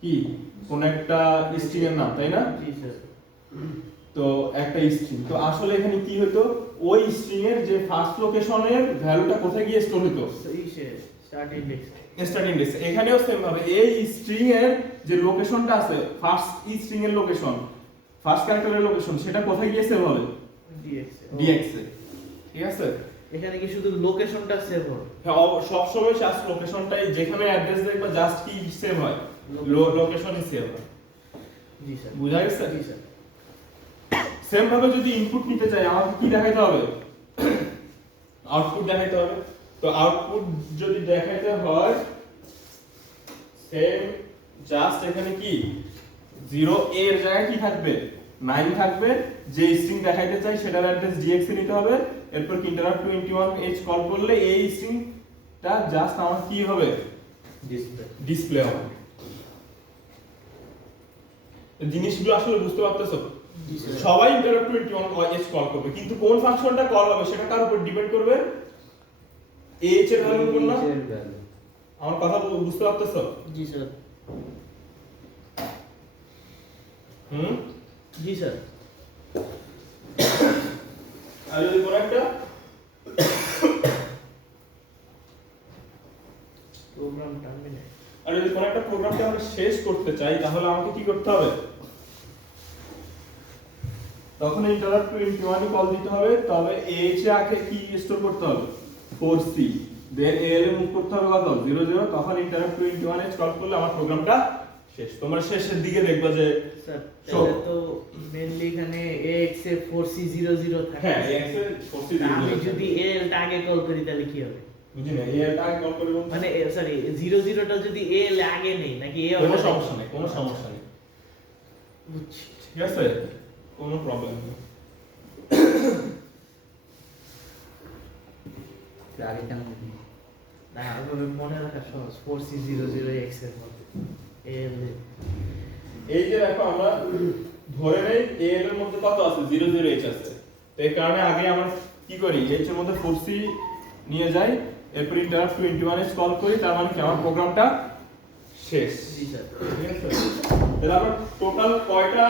কি কোন একটা স্ট্রিং এর নাম তাই না, জি স্যার তো একটা স্ট্রিং, তো আসলে এখানে কি হতো ওই স্ট্রিং এর যে ফার্স্ট লোকেশনের ভ্যালুটা কোথায় গিয়ে স্টোর হতো, ইসে স্টার্ট ইনডেক্স স্টার্টিং ইনডেক্স। এখানেও সেম ভাবে এই স্ট্রিং এর যে লোকেশনটা আছে ফার্স্ট স্ট্রিং এর লোকেশন, ফার্স্ট ক্যারেক্টারের লোকেশন, সেটা কোথায় গিয়ে সেভ হবে, ডিএক্স ডিএক্স এ, ঠিক আছে? এখানে কি শুধু লোকেশনটা সেভ হবে? হ্যাঁ সব সময় জাস্ট লোকেশনটাই, যেখানে অ্যাড্রেস দেখবা জাস্ট কি সেভ হয়, লোকেশনই সেভ হয়। জি স্যার বুঝা গেছে? জি স্যার সেম ভাবে যদি ইনপুট নিতে চাই আমাকে কি দেখাইতে হবে, আউটপুট দেখাইতে হবে। তো আউটপুট যদি দেখাইতে হয় সেম জাস্ট এখানে কি 0 এর জায়গায় কি থাকবে 9 থাকবে, যে স্ট্রিং দেখাইতে চাই সেটার অ্যাড্রেস dx এ নিতে হবে, এরপর কি ইন্টারাপ্ট 21 কল করলে এই স্ট্রিংটা জাস্ট আমার কি হবে, ডিসপ্লে। ডিসপ্লে হবে। এই জিনিসগুলো আসলে বুঝতে পারতেছো? সবাই ইন্টারাপ্ট 21 কল করবে, কিন্তু কোন ফাংশনটা কল হবে সেটা কার উপর ডিপেন্ড করবে, h এর ভ্যালুর উপর না। আমার কথা বুঝতে পারতেছো? জি স্যার হুম। জি স্যার আর যদি কোন একটা প্রোগ্রাম টার্মিনেট প্রোগ্রামকে আমরা শেষ করতে চাই তাহলে আমাকে কি করতে হবে, তখন ইন্টারাপ্ট 21 কল দিতে হবে, তবে h এ আগে কি স্টোর করতে হবে 4c, দেন al এ মুভ করতে হবে কত 00, তখন ইন্টারাপ্ট 21 কল করলে আমার প্রোগ্রামটা শেষ। তোমরা শেষের দিকে দেখবা যে স্যার So- তাহলে তো মেইনলি এখানে ax এ 4c00 থাকে। হ্যাঁ x এ 4c আমি যদি al টা আগে কল করি তাহলে কি হবে? বুঝি না al টা কল করে বলতে মানে সরি 00 টা যদি al আগে নেই নাকি a কোনো সমস্যা নেই, কোনো সমস্যা নেই, বুঝছি। ঠিক আছে, কোনো প্রবলেম নেই। আগে কেন না ওভাবে মনে রাখা সহজ 4c00x এর মধ্যে al এই যে দেখো আমরা ধরে নেই al এর মধ্যে কত আছে 00h আছে, তো এই কারণে আগে আমরা কি করি h এর মধ্যে 4c নিয়ে যাই, এরপর ইন্টারাপ্ট 21 কল করি, তার মানে কি আমার প্রোগ্রামটা শেষ। জি স্যার ঠিক আছে, তাহলে আমরা টোটাল কয়টা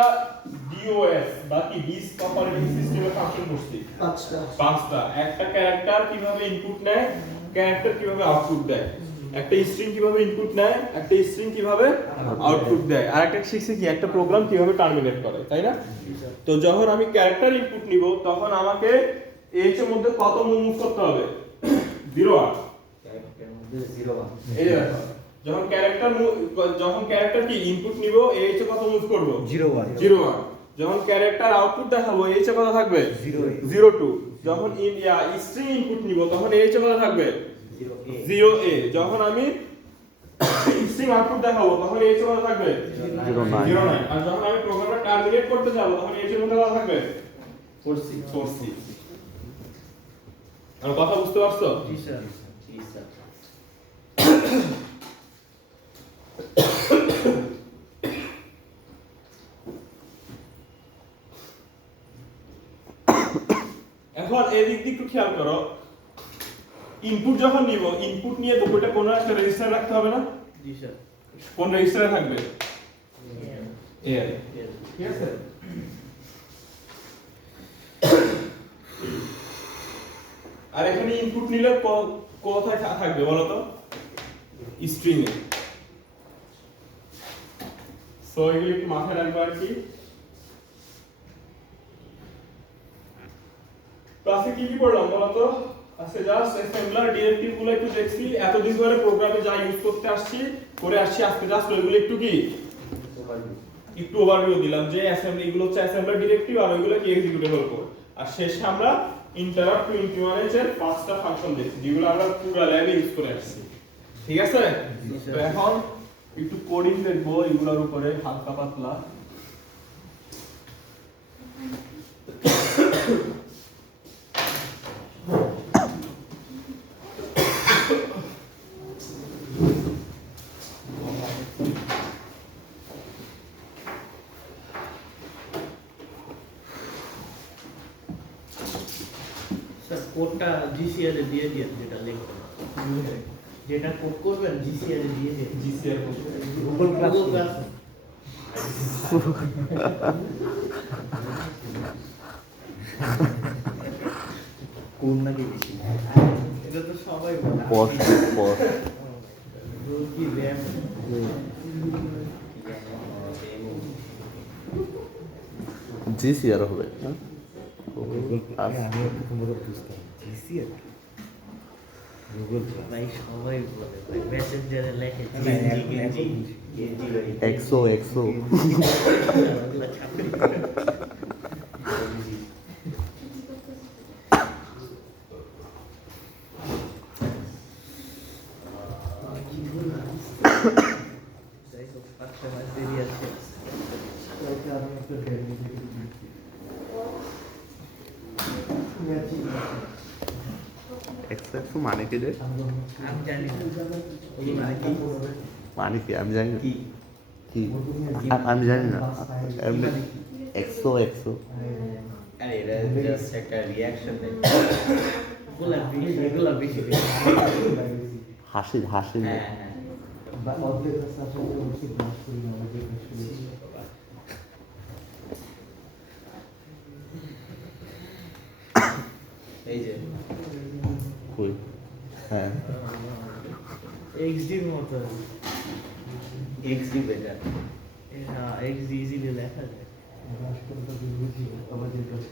DOS বাকি ডিস অপারেটিং সিস্টেমে ফাংশন করছি, 5টা। একটা ক্যারেক্টার কিভাবে ইনপুট নেয়, ক্যারেক্টার কিভাবে আউটপুট দেয়, একটা স্ট্রিং কিভাবে ইনপুট নেয়, একটা স্ট্রিং কিভাবে আউটপুট দেয়, আর একটা শিখছে কি একটা প্রোগ্রাম কিভাবে টার্মিনেট করে, তাই না? তো যখন আমি ক্যারেক্টার ইনপুট নিব তখন আমাকে h এর মধ্যে কত মুভ করতে হবে 01, এই যে দেখো যখন ক্যারেক্টার কি ইনপুট নিব h এ কত মুভ করব 01, যখন ক্যারেক্টার আউটপুট দেখাবো h এ কত থাকবে 02, যখন স্ট্রিং ইনপুট নিব তখন h এ কত থাকবে 0a, যখন আমি স্ট্রিং আউটপুট দেখাবো তখন h এ কত থাকবে 09, আর যখন আমি প্রোগ্রামটা টার্মিনেট করতে যাব তখন h এর মধ্যে কত থাকবে 4c। আর কথা বুঝতে পারছো? জি স্যার এখন এই দিক দিয়ে একটু খেয়াল করো, ইনপুট যখন নিব ইনপুট নিয়ে তো ওটা কোনো একটা রেজিস্টার রাখতে হবে না, জি স্যার কোন রেজিস্টারে থাকবে এর, ঠিক আছে? আর এখানে ইনপুট নিলে কোথায় থাকবে বলো তো, স্ট্রিং এ। সো এগুলো একটু মাথায় রাখবো আর কি। ক্লাসে কি কি পড়লাম বলো তো? আচ্ছা জাস্ট অ্যাসেম্বলার ডিরেক্টিভ গুলো একটু দেখছি এতদিন ধরে প্রোগ্রামে যা ইউজ করতে আসছি করে আসছি আজকে জাস্ট ওইগুলো একটু কি একটু ওভারভিউ দিলাম যে অ্যাসেম্বলি এগুলো হচ্ছে অ্যাসেম্বলার ডিরেক্টিভ আর ওইগুলো কি এক্সিকিউটেবল কোড আর শেষে আমরা ইন্টারাপ্ট 21 এর পাঁচটা ফাংশন দেখছি যেগুলো আমরা পুরো ল্যাবে ইউজ করে আসছি ঠিক আছে তো এখন একটু কোডিং দেখবো এগুলোর উপরে হালকা পাতলা স্যার কোডটা জিসিএল এ দিয়ে দিন যেটা লিখবেন যেটা কোড করবেন জিসিএল এ দিয়ে দিন জিসিআর গুগল ক্লাস কোন নাকি বেশি এটা তো সবাই বলে পর কি র্যাম জিসি আর হবে হ্যাঁ আমি প্রথমত বুঝতাম জিসিএল গুগল ক্লাস ভাই সবাই বলে ভাই মেসেঞ্জারে লেখে না, এখন এক্সো যাই হোক 5 মাস দেরি আছে আমি একটা ডেমো দেখি এক্সো মানে কি রে আমি জানি না মানে কি আমি জানি না কি আমি জানি না এমনি এক্সো আরে এটা জাস্ট একটা রিঅ্যাকশন দেয় এগুলা বেশি হাসি হ্যাঁ হ্যাঁ বা অর্ধেক রাস্তা আসলে বেশি ব্রাশ করি না আমাদের আসলে এই যে কই হ্যাঁ এক্সডি মতো এক্সডি বেটার হ্যাঁ এক্সডি ইজিলি লেখা যায় ব্রাশ করতে বুঝি আমাদের কাছে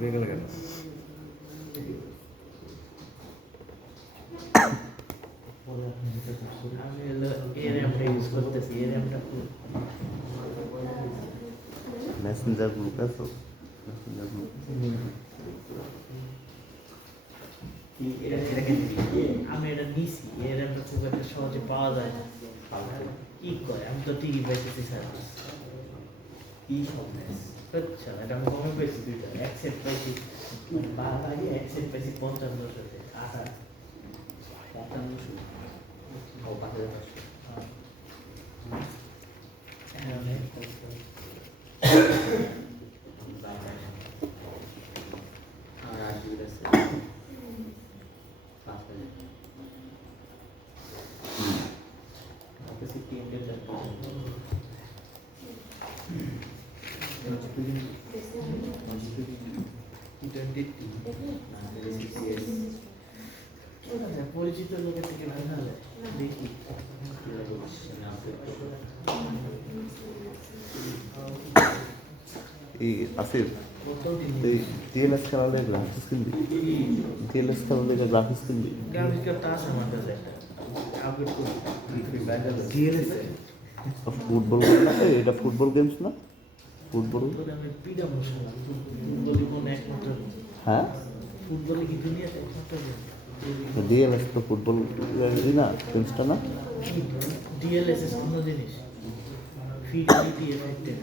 চলে গেল কেন আমি এর র্যামটা ইউজ করতেছি এর র্যামটা মেসেঞ্জার গ্রুপ আছে মেসেঞ্জার গ্রুপ আমি এটা নিছি এর র্যামটা খুব একটা সহজে পাওয়া যায় না কি করে আমি তো ঠিকই পাইতেছি স্যার কি সবনেস আচ্ছা এটা আমি কমে পাইছি দুইটা এক সেট পাইছি বাড়ি এক সেট পাইছি 55 সাথে 28 55 ও 5500 আর আসলে আছে 5000 ক্যাপাসিটি ইন্টারনেট পরিচিত লোকের থেকে ভালো দেখি এই আসিফ এই টিএলএস খেলালে গ্রাফিক্স কিনবি টিএলএস খেলালে গ্রাফিক্স কিনবি গ্রাফিক্স কার্ডটা আছে আমার কাছে একটা আপডেট করি ডিএলএস ফুটবল না এটা ফুটবল গেমস না ফুটবল আমি পিডা মশলা ফুটবলই কোন একমাত্র হ্যাঁ ফুটবলে কি দুনিয়াতে একমাত্র ডিএলএস তো ফুটবল না গেমসটা না ডিএলএসএস কোন জিনিস ফিজিবিলিটি এফেক্টেড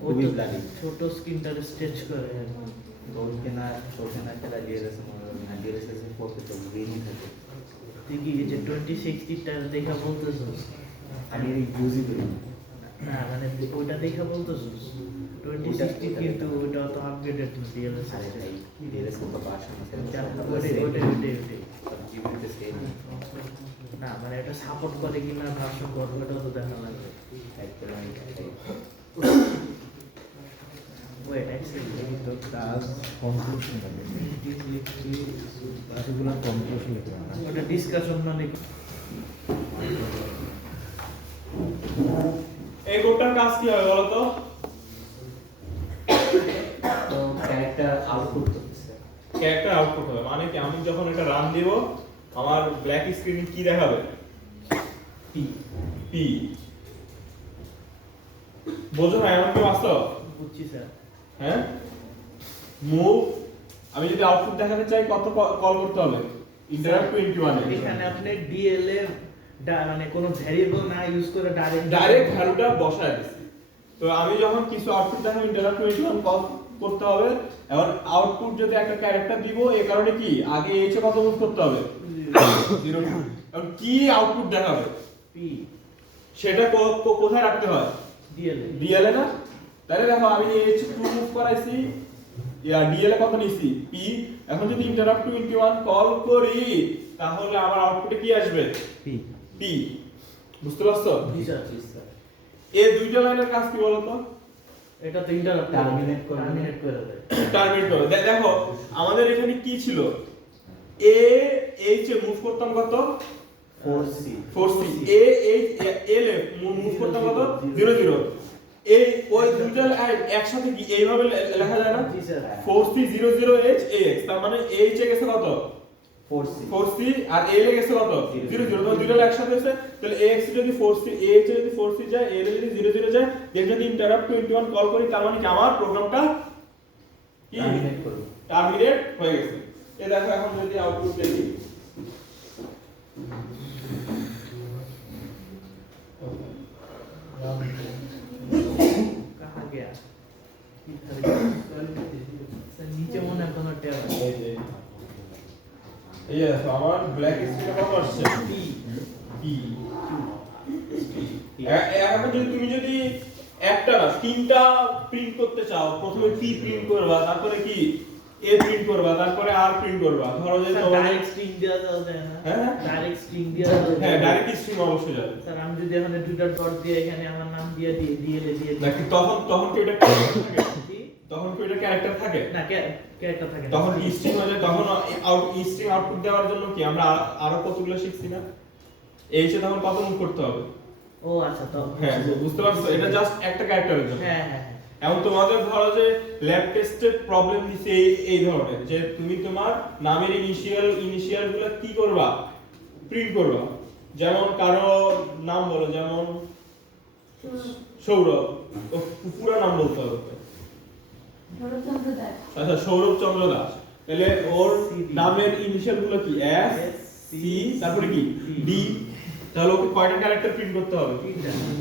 খুবই ব্লাডি ছোট স্ক্রিনটা স্ট্রেচ করে তোরকে না খেলা ডিএলএস ডিএলএস এর পক্ষে তো গ্রিনই থাকে তুই কি এই যে 2060 টা দেখা বলতেছস আমি এই বুঝি না মানে ওইটা দেখা বলতেছস 2060 কিন্তু ওইটা তো আপগ্রেডেড না ডিএলএস আরে ভাই ডিএলএস কত পাস আছে ওইটাই জীবনতে সেম না মানে এটা সাপোর্ট করে কিনা ভার্সন কতটাও তো দেখা লাগবে। ওয়েট অ্যাকচুয়ালি তো কাজ কনক্লুশন থাকে সেগুলো কনক্লুশন লিখে না ওটা ডিসকাশন মানে কি? এই কোডটার কাজ কি হবে বলো তো? তো ক্যারেক্টার আউটপুট করতেছে। ক্যারেক্টার আউটপুট হবে মানে কি আমি যখন এটা রান দেব আমার ব্ল্যাক স্ক্রিনে কি দেখাবে? P P. বোঝো না এমন কি বাস্তব? বুঝছি স্যার। হ্যাঁ মুভ আমি যদি আউটপুট দেখাতে চাই কত কল করতে হবে? ইন্টারাপ্ট 21 এ এখানে আপনি ডিএলএ মানে কোনো ভ্যারিয়েবল না ইউজ করে ডাইরেক্ট ভ্যালুটা বসায় দিছি। তো আমি যখন কিছু আউটপুট দেখাবো ইন্টারাপ্ট 21 কল করতে হবে। এবার আউটপুট যদি একটা ক্যারেক্টার দিব এই কারণে কি আগে এইচে কত মুভ করতে হবে? 0 এখন কি আউটপুট দেখাবে? পি সেটা কোথায় রাখতে হয়? ডিএলএ ডিএলএ না? তাহলে দেখো আমি এইচ 2 মুভ করাইছি ডিএলএ কত নিছি? পি। এখন যদি ইন্টারাপ্ট 21 কল করি তাহলে আমার আউটপুটে কি আসবে? P P. বুঝতে পারছো? জি স্যার। এই দুইটা লাইনের কাজ কি বলতো? এটা তো ইন্টারাপ্ট Terminate করে দেয়। টার্মিনেট করবে। দেখো আমাদের এখানে কি ছিল? এ এইচ এ মুভ করতাম কত? 4C 4C। A H L A move করতাম কত? 0 0। এই ওই দুইটা একসাথে কি এইভাবে লেখা যায় না? জি স্যার। 4C 0 0 H AX তার মানে H এ গেছে কত? 4C 4C আর L এ গেছে কত? 0 0। তো দুইটা একসাথে হয়েছে তাহলে AX যদি 4C AH এ যদি 4C যায় L এ যদি 0 0 যায় দেন যদি ইন্টারাপ্ট 21 কল করি তার মানে কি আমার প্রোগ্রামটা কি টার্মিনেট করব। টার্মিনেট হয়ে গেছে। এই দেখো এখন যদি আউটপুট দেখি कहाँ गया? सर नीचे मने কোনো ট্যাব আছে। এই যে এই দেখো আমার ব্ল্যাক স্ক্রিনে কত আসছে? P P. এখন যদি তুমি যদি একটা না তিনটা প্রিন্ট করতে চাও প্রথমে পি প্রিন্ট করবা তারপরে কি এ প্রিন্ট করবা তারপরে আর প্রিন্ট করবা ধরো যে তোমার ডাইরেক্ট স্ট্রিং দেওয়া যায় না? হ্যাঁ? ডাইরেক্ট স্ট্রিং দেওয়া যায়। হ্যাঁ ডাইরেক্ট স্ট্রিং অবশ্যই যাবে স্যার আমি যদি এখানে দুইটা ডট দিয়ে এখানে আমার নাম দিয়ে ডিএলএ দিয়ে দিই। নাকি তখন কি এটা ক্যারেক্টার থাকে কি? তখন কি এটা ক্যারেক্টার থাকে না ক্যারেক্টার থাকে না। তখন কি স্ট্রিং হয়ে যায় তখন স্ট্রিং আউটপুট দেওয়ার জন্য কি আমরা আরো কতগুলো শিখছি না এইচে তখন কত মুভ করতে হবে ও আচ্ছা তো হ্যাঁ বুঝতে পারছো এটা জাস্ট একটা ক্যারেক্টারের জন্য হ্যাঁ হ্যাঁ হ্যাঁ। এখন তোমাদের ধরো যে ল্যাব টেস্টে প্রবলেম দিছে এই ধরনের যে তুমি তোমার নামের ইনিশিয়াল গুলো কি করবা প্রিন্ট করবা যেমন কারো নাম বলো যেমন সৌরভ ও পুরো নাম বলতে হবে ধরচন্দ্র দাস। আচ্ছা সৌরভ চন্দ্র দাস তাহলে ওর নামের ইনিশিয়াল গুলো কি এস সি তারপরে কি ডি তাহলে ওকে কয়টা ক্যারেক্টার প্রিন্ট করতে হবে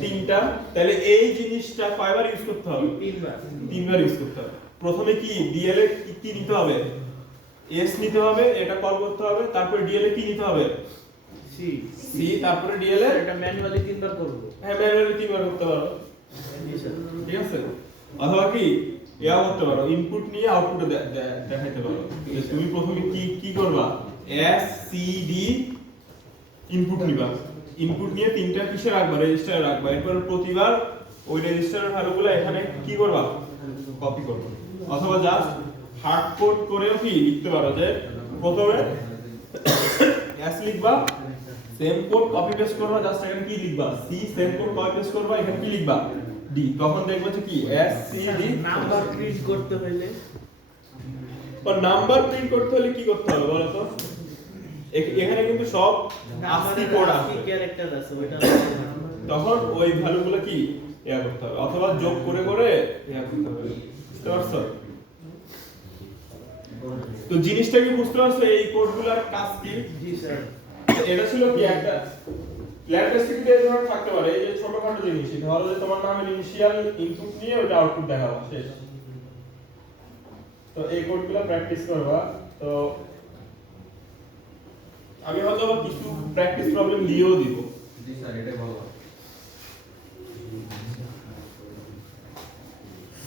তিনটা তাহলে এই জিনিসটা কয়বার ইউজ করতে হবে তিনবার ইউজ করতে হবে প্রথমে কি ডিএল এ কি নিতে হবে এস নিতে হবে এটা কল করতে হবে তারপরে ডিএল এ কি নিতে হবে সি সি তারপরে ডিএল এ এটা ম্যানুয়ালি তিনবার করব। হ্যাঁ ম্যানুয়ালি তিনবার করতে পারো জি স্যার। ঠিক আছে অথবা কি ইয়া করতে পারো ইনপুট নিয়ে আউটপুট দেখাইতে পারো যে তুমি প্রথমে কি করবা এস সি ডি ইনপুট নিবা ইনপুট নিয়ে তিনটা কিসে রাখবা রেজিস্টারে রাখবা এরপর প্রতিবার ওই রেজিস্টারের ভ্যালুগুলো এখানে কি করবা কপি করবা অথবা জাস্ট হার্ড কোড করেও কি লিখতে পারো যে প্রথমে এস লিখবা সেম কোড কপি পেস্ট করবা জাস্ট এখানে কি লিখবা C same code copy paste করবা এখানে কি লিখবা ডি তখন দেখবে যে কি S C D number print করতে হইলে আর নাম্বার প্রিন্ট করতে হলে কি করতে হবে বলো তো এখানে কিন্তু সব আস্কি কোড আছে ক্যারেক্টার আছে ওইটা তখন ওই ভ্যালুগুলো কি ইয়া করতে হবে অথবা যোগ করে ইয়া করতে হবে বুঝতে পারছো তো জিনিসটা কি বুঝতে পারছো এই কোডগুলোর কাজ কি জি স্যার। এটা ছিল কি একটা ল্যাব টেস্টিং এর জন্য থাকতে পারে এই যে ছোটখাটো জিনিস ধরো যে তোমার নামের ইনিশিয়াল ইনপুট নিয়ে ওটা আউটপুট দেখাবো শেষ তো এই কোডগুলো প্র্যাকটিস করবা তো আমি হয়তো কিছু প্র্যাকটিস প্রবলেম দিয়েও দিব জি স্যার এটাই ভালো।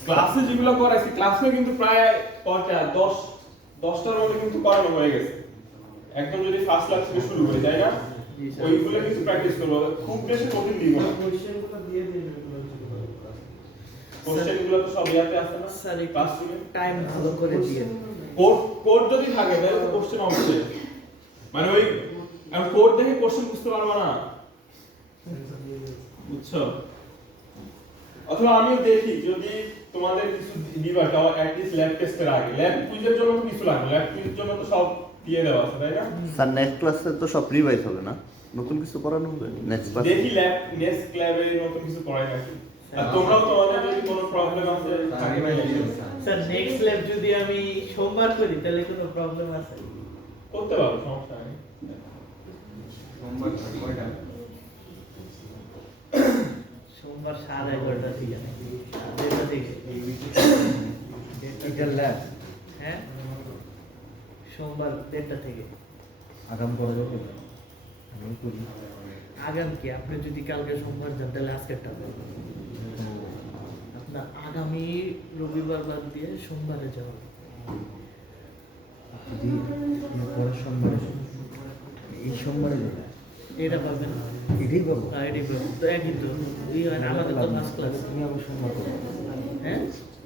ক্লাসে যেগুলো করাইছি ক্লাসে কিন্তু প্রায় কয়টা 10টার মধ্যে কিন্তু করানো হয়ে গেছে একদম যদি ফার্স্ট ক্লাস থেকে শুরু করি তাই না ওইগুলো কিছু প্র্যাকটিস করবো, খুব বেশি কঠিন দিব না। কোশ্চেনগুলো তো সব ইয়াতে আছে না স্যার ক্লাস রুমে। টাইম ভালো করে দিয়ে কোড যদি থাকে তাহলে তো কোশ্চেন অবশ্যই, মানে ওই কোড দেখে কোশ্চেন বুঝতে পারবা না, বুঝছো? অথবা আমি দেখি যদি তোমাদের কিছু দিবা তাও অ্যাট লিস্ট ল্যাব টেস্টের আগে, ল্যাব কুইজের জন্য তো কিছু লাগবে, ল্যাব কুইজের জন্য তো সব দিয়ে দেওয়া আছে তাই না? স্যার নেক্সট ক্লাসে তো সব রিভাইজ হবে না, নতুন কিছু পড়ানো হবে নেক্সট ক্লাসে? দেখি ল্যাব নেক্সট ল্যাবে নতুন কিছু পড়াই নাকি। আর তোমরাও তোমাদের যদি কোনো প্রবলেম আছে থাকে না স্যার নেক্সট ল্যাব যদি আমি সোমবার করি তাহলে কোনো প্রবলেম আছে? করতে পারো, সমস্যা নেই। সোমবার কয়টা? সোমবার 11:30 থেকে 1:30 থেকে এটা ল্যাব হ্যাঁ সোমবার 1:30 থেকে। আগাম করা যাবে না? আমি করি। আগাম কি আপনি যদি কালকে সোমবার যান তাহলে আজকেরটা হবে। আপনার আগামী রবিবার বাদ দিয়ে সোমবারে যাওয়া যদি পরের সোমবারে, এই সোমবারে যাবে, এটা পাবেন এটাই পাবো। আইডি পাবেন তো একই তো এই হয় না, আমাদের তো ফার্স্ট ক্লাস। তুমি আবার সোমবার করো। হ্যাঁ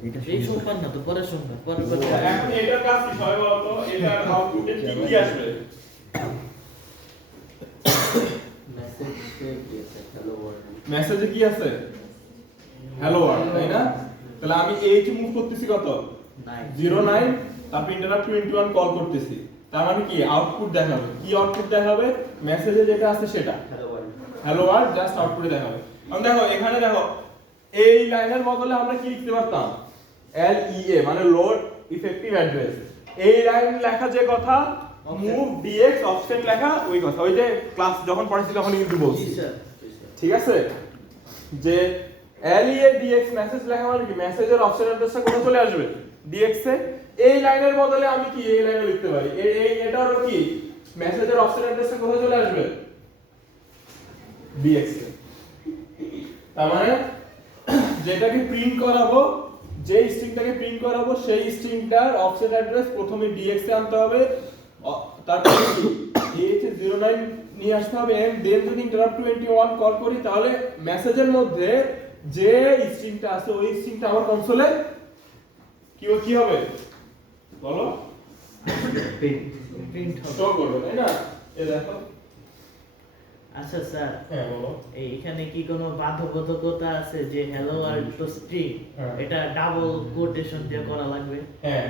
এটা এই সোমবার না তো পরের সোমবার, পরের বার এখন এটার কাজ কি সবাই বলো তো, এটার আউটপুটে কি কি আসবে? মেসেজে কি আছে? হ্যালো ওয়ার্ল্ড, তাই না? তাহলে আমি এইচ মুভ করতেছি কত? 09, তারপর ইন্টারাপ্ট 21 কল করতেছি, তার মানে কি আউটপুট দেখাবে। কি আউটপুট দেখাবে? মেসেজে যেটা আছে সেটা হ্যালো ওয়ার্ল্ড জাস্ট আউটপুটে দেখাবে। এখন দেখো এখানে দেখো এই লাইনের বদলে আমরা কি লিখতে পারতাম? LEA মানে লোড ইফেক্টিভ অ্যাড্রেস। এই লাইন লেখা যে কথা, মুভ ডিএক্স অফসেট লেখা ওই কথা, ওই যে ক্লাস যখন পড়াইছি তখন কিন্তু বলছি, ঠিক আছে? যে LEA DX মেসেজ লেখা মানে কি মেসেজের অফসেট অ্যাড্রেসটা কোথায় চলে আসবে? DX এ। এই লাইনের বদলে আমি কি এই লাইনে লিখতে পারি, এটারও কি মেসেজের অফসেট অ্যাড্রেসটা কোথায় চলে আসবে? DX এ। তার মানে যেটাকে প্রিন্ট করাবো, যে স্ট্রিংটাকে প্রিন্ট করাবো সেই স্ট্রিংটার অফসেট অ্যাড্রেস প্রথমে DX এ আনতে হবে, তারপরে কি AH09 নিয়ে আসতে হবে, এন্ড দেন যদি ইন্টারাপ্ট 21 কল করি তাহলে মেসেজের মধ্যে যে স্ট্রিংটা আছে ওই স্ট্রিংটা আমার কনসোলে কি হবে বলো? প্রিন্ট হবে। শো করবে, তাই না? এই দেখো। আচ্ছা স্যার হ্যাঁ বলো। এইখানে কি কোনো বাধ্যবাধকতা আছে যে হ্যালো আর তো স্ট্রিং হ্যাঁ। এটা ডাবল কোটেশন দিয়ে করা লাগবে? হ্যাঁ,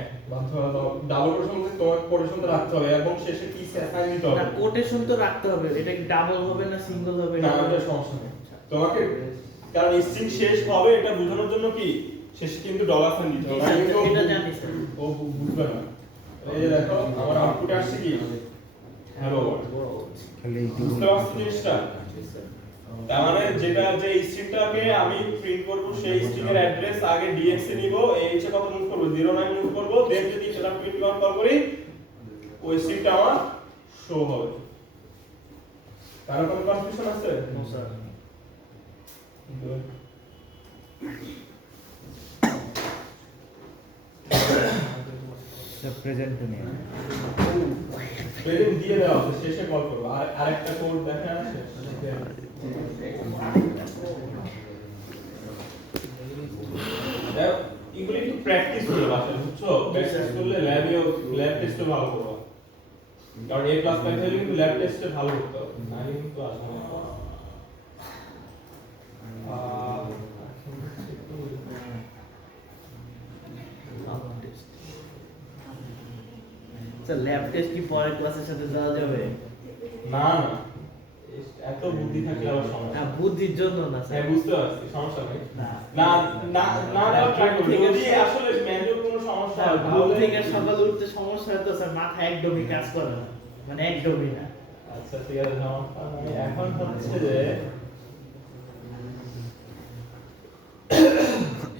ডাবল কোটেশন তোমার কোটেশনটা রাখতে হবে এবং শেষে কি অ্যাসাইন দিতে হবে। না কোটেশন তো রাখতে হবে, এটা কি ডাবল হবে না সিঙ্গেল হবে? না ওটা সমস্যা নেই তোমাকে, কারণ স্ট্রিং শেষ হবে এটা বোঝানোর জন্য কি শেষে কিন্তু ডলার সাইন দিতে হবে। আমি তো এটা জানি স্যার। ও বুঝবে না। এই যে দেখো আমার আউটপুট আসছে কি হ্যালো ওয়ার্ল্ড, খালি বুঝতে পারছো জিনিসটা? তার মানে যেটা যে স্ট্রিংটাকে আমি প্রিন্ট করব সেই স্ট্রিং এর অ্যাড্রেস আগে DX এ নিব, এইচ এ কত মুভ করব 09 মুভ করব, দেন যদি সেটা প্রিন্ট কল করি ওই স্ট্রিংটা আমার শো হবে। কারো কোনো কনফিউশন আছে? No sir. সব প্রেজেন্ট নিয়ে প্রেজেন্ট দিয়ে দেওয়া আছে, শেষে কল করব। আর আরেকটা কোড দেখা আছে এগুলো একটু প্র্যাকটিস করলে বাসায়, বুঝছো? প্র্যাকটিস করলে ল্যাব টেস্টে ভালো করবে, কারণ A+ পাইতে হলে কিন্তু ল্যাব টেস্টে ভালো করতে হবে, নাহলে কিন্তু আসবে না। স্যার ল্যাব টেস্ট কি পরের ক্লাসের সাথে দেওয়া যাবে? না না, এত বুদ্ধি থাকলে আবার সমস্যা। না বুদ্ধির জন্য না হ্যাঁ স্যার। বুঝতে পারছি, সমস্যা নেই। না না না না না ট্রাই করব, যদি আসলে ম্যানুয়াল কোনো সমস্যা হয় ঘুম তাহলে থেকে সকালে উঠতে সমস্যা হয় তো স্যার, মাথা একদমই কাজ করে না, মানে একদমই না। আচ্ছা ঠিক আছে, সমস্যা নেই। এখন হচ্ছে যে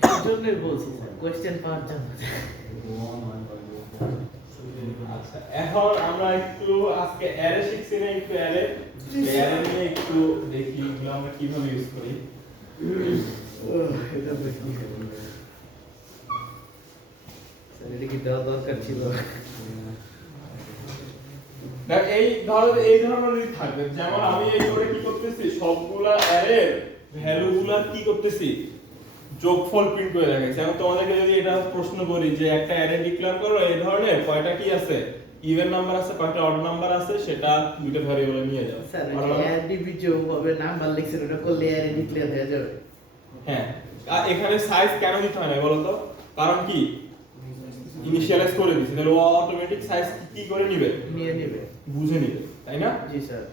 এই জন্যই বলছি স্যার, কোয়েশ্চেন পাওয়ার জন্য। আচ্ছা এখন আমরা একটু আজকে অ্যারে শিখছি না, একটু অ্যারে নিয়ে একটু দেখি এগুলো আমরা কিভাবে ইউজ করি। স্যার এটা কি দেওয়া দরকার ছিল? দেখ এই ধরনের থাকবে, যেমন আমি এই করে কি করতেছি সবগুলা অ্যারের ভ্যালুগুলা কি করতেছি যোগফল প্রিন্ট করে রাখছি। এখন তোমাদেরকে যদি এটা প্রশ্ন করি যে একটা অ্যারে ডিক্লেয়ার করো এই ধরনের কয়টা কি আছে, ইভেন নাম্বার আছে কয়টা অড নাম্বার আছে, সেটা দুইটা ভ্যারিয়েবলে নিয়ে যাও। স্যার ADB যেভাবে নাম্বার লিখছেন ওটা করলে অ্যারে ডিক্লেয়ার হয়ে যাবে। হ্যাঁ, আর এখানে সাইজ কেন দিতে হয় না বলো তো? কারণ কি ইনিশিয়ালাইজ করে দিছি, তাহলে ও অটোমেটিক সাইজ কি করে নিবে, নিয়ে নেবে, বুঝে নিবে, তাই না? জি স্যার।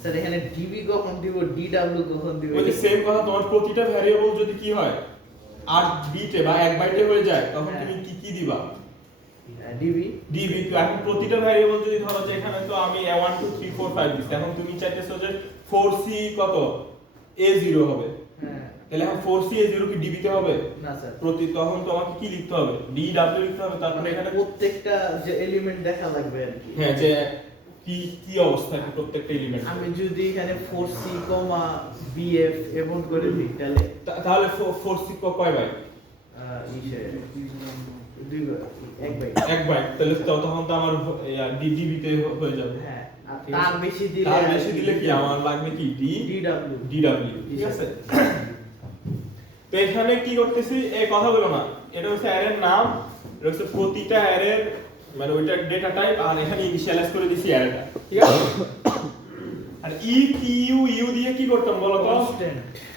স্যার এখানে ডিবি কখন দিব, ডিডব্লিউ কখন দিব? ওই যে সেম কথা, তোমার প্রতিটা ভ্যারিয়েবল যদি কি হয় 8 বিটে বা 1 বাইটে হয়ে যায় তখন তুমি কি দিবা? DB DB. এখন প্রতিটা ভ্যারিয়েবল যদি ধরো যে এখানে তো আমি 1 2 3 4 5 দিছি, এখন তুমি চাইতেছো যে 4c কত a0 হবে, হ্যাঁ তাহলে এখন 4c a0 কি ডিবি তে হবে না স্যার, তখন তোমাকে কি লিখতে হবে, dw লিখতে হবে। তারপরে এখানে প্রত্যেকটা যে এলিমেন্ট দেখা লাগবে আর কি। হ্যাঁ, যে কি অবস্থা কি প্রত্যেকটা এলিমেন্ট। আমি যদি এখানে 4c, bf এমন করে দিই তাহলে 4c কয় বাইট? ইসে 1 বাইট। 1 বাইট, তাহলে তখন তো আমার ডিবি তে হয়ে যাবে। হ্যাঁ, আর তার বেশি দিলে কি আমার লাগবে কি ডিডব্লিউ। ঠিক আছে? তো এখানে কি করতেছি, এই কথাগুলো না, এটা হচ্ছে অ্যারের নাম, এটা হচ্ছে প্রতিটা অ্যারের মানে ওইটা ডেটা টাইপ, আর এখানে ইনিশিয়ালাইজ করে দিছি অ্যারেটা, ঠিক আছে? আর ইউ দিয়ে কি করতাম বলো তো?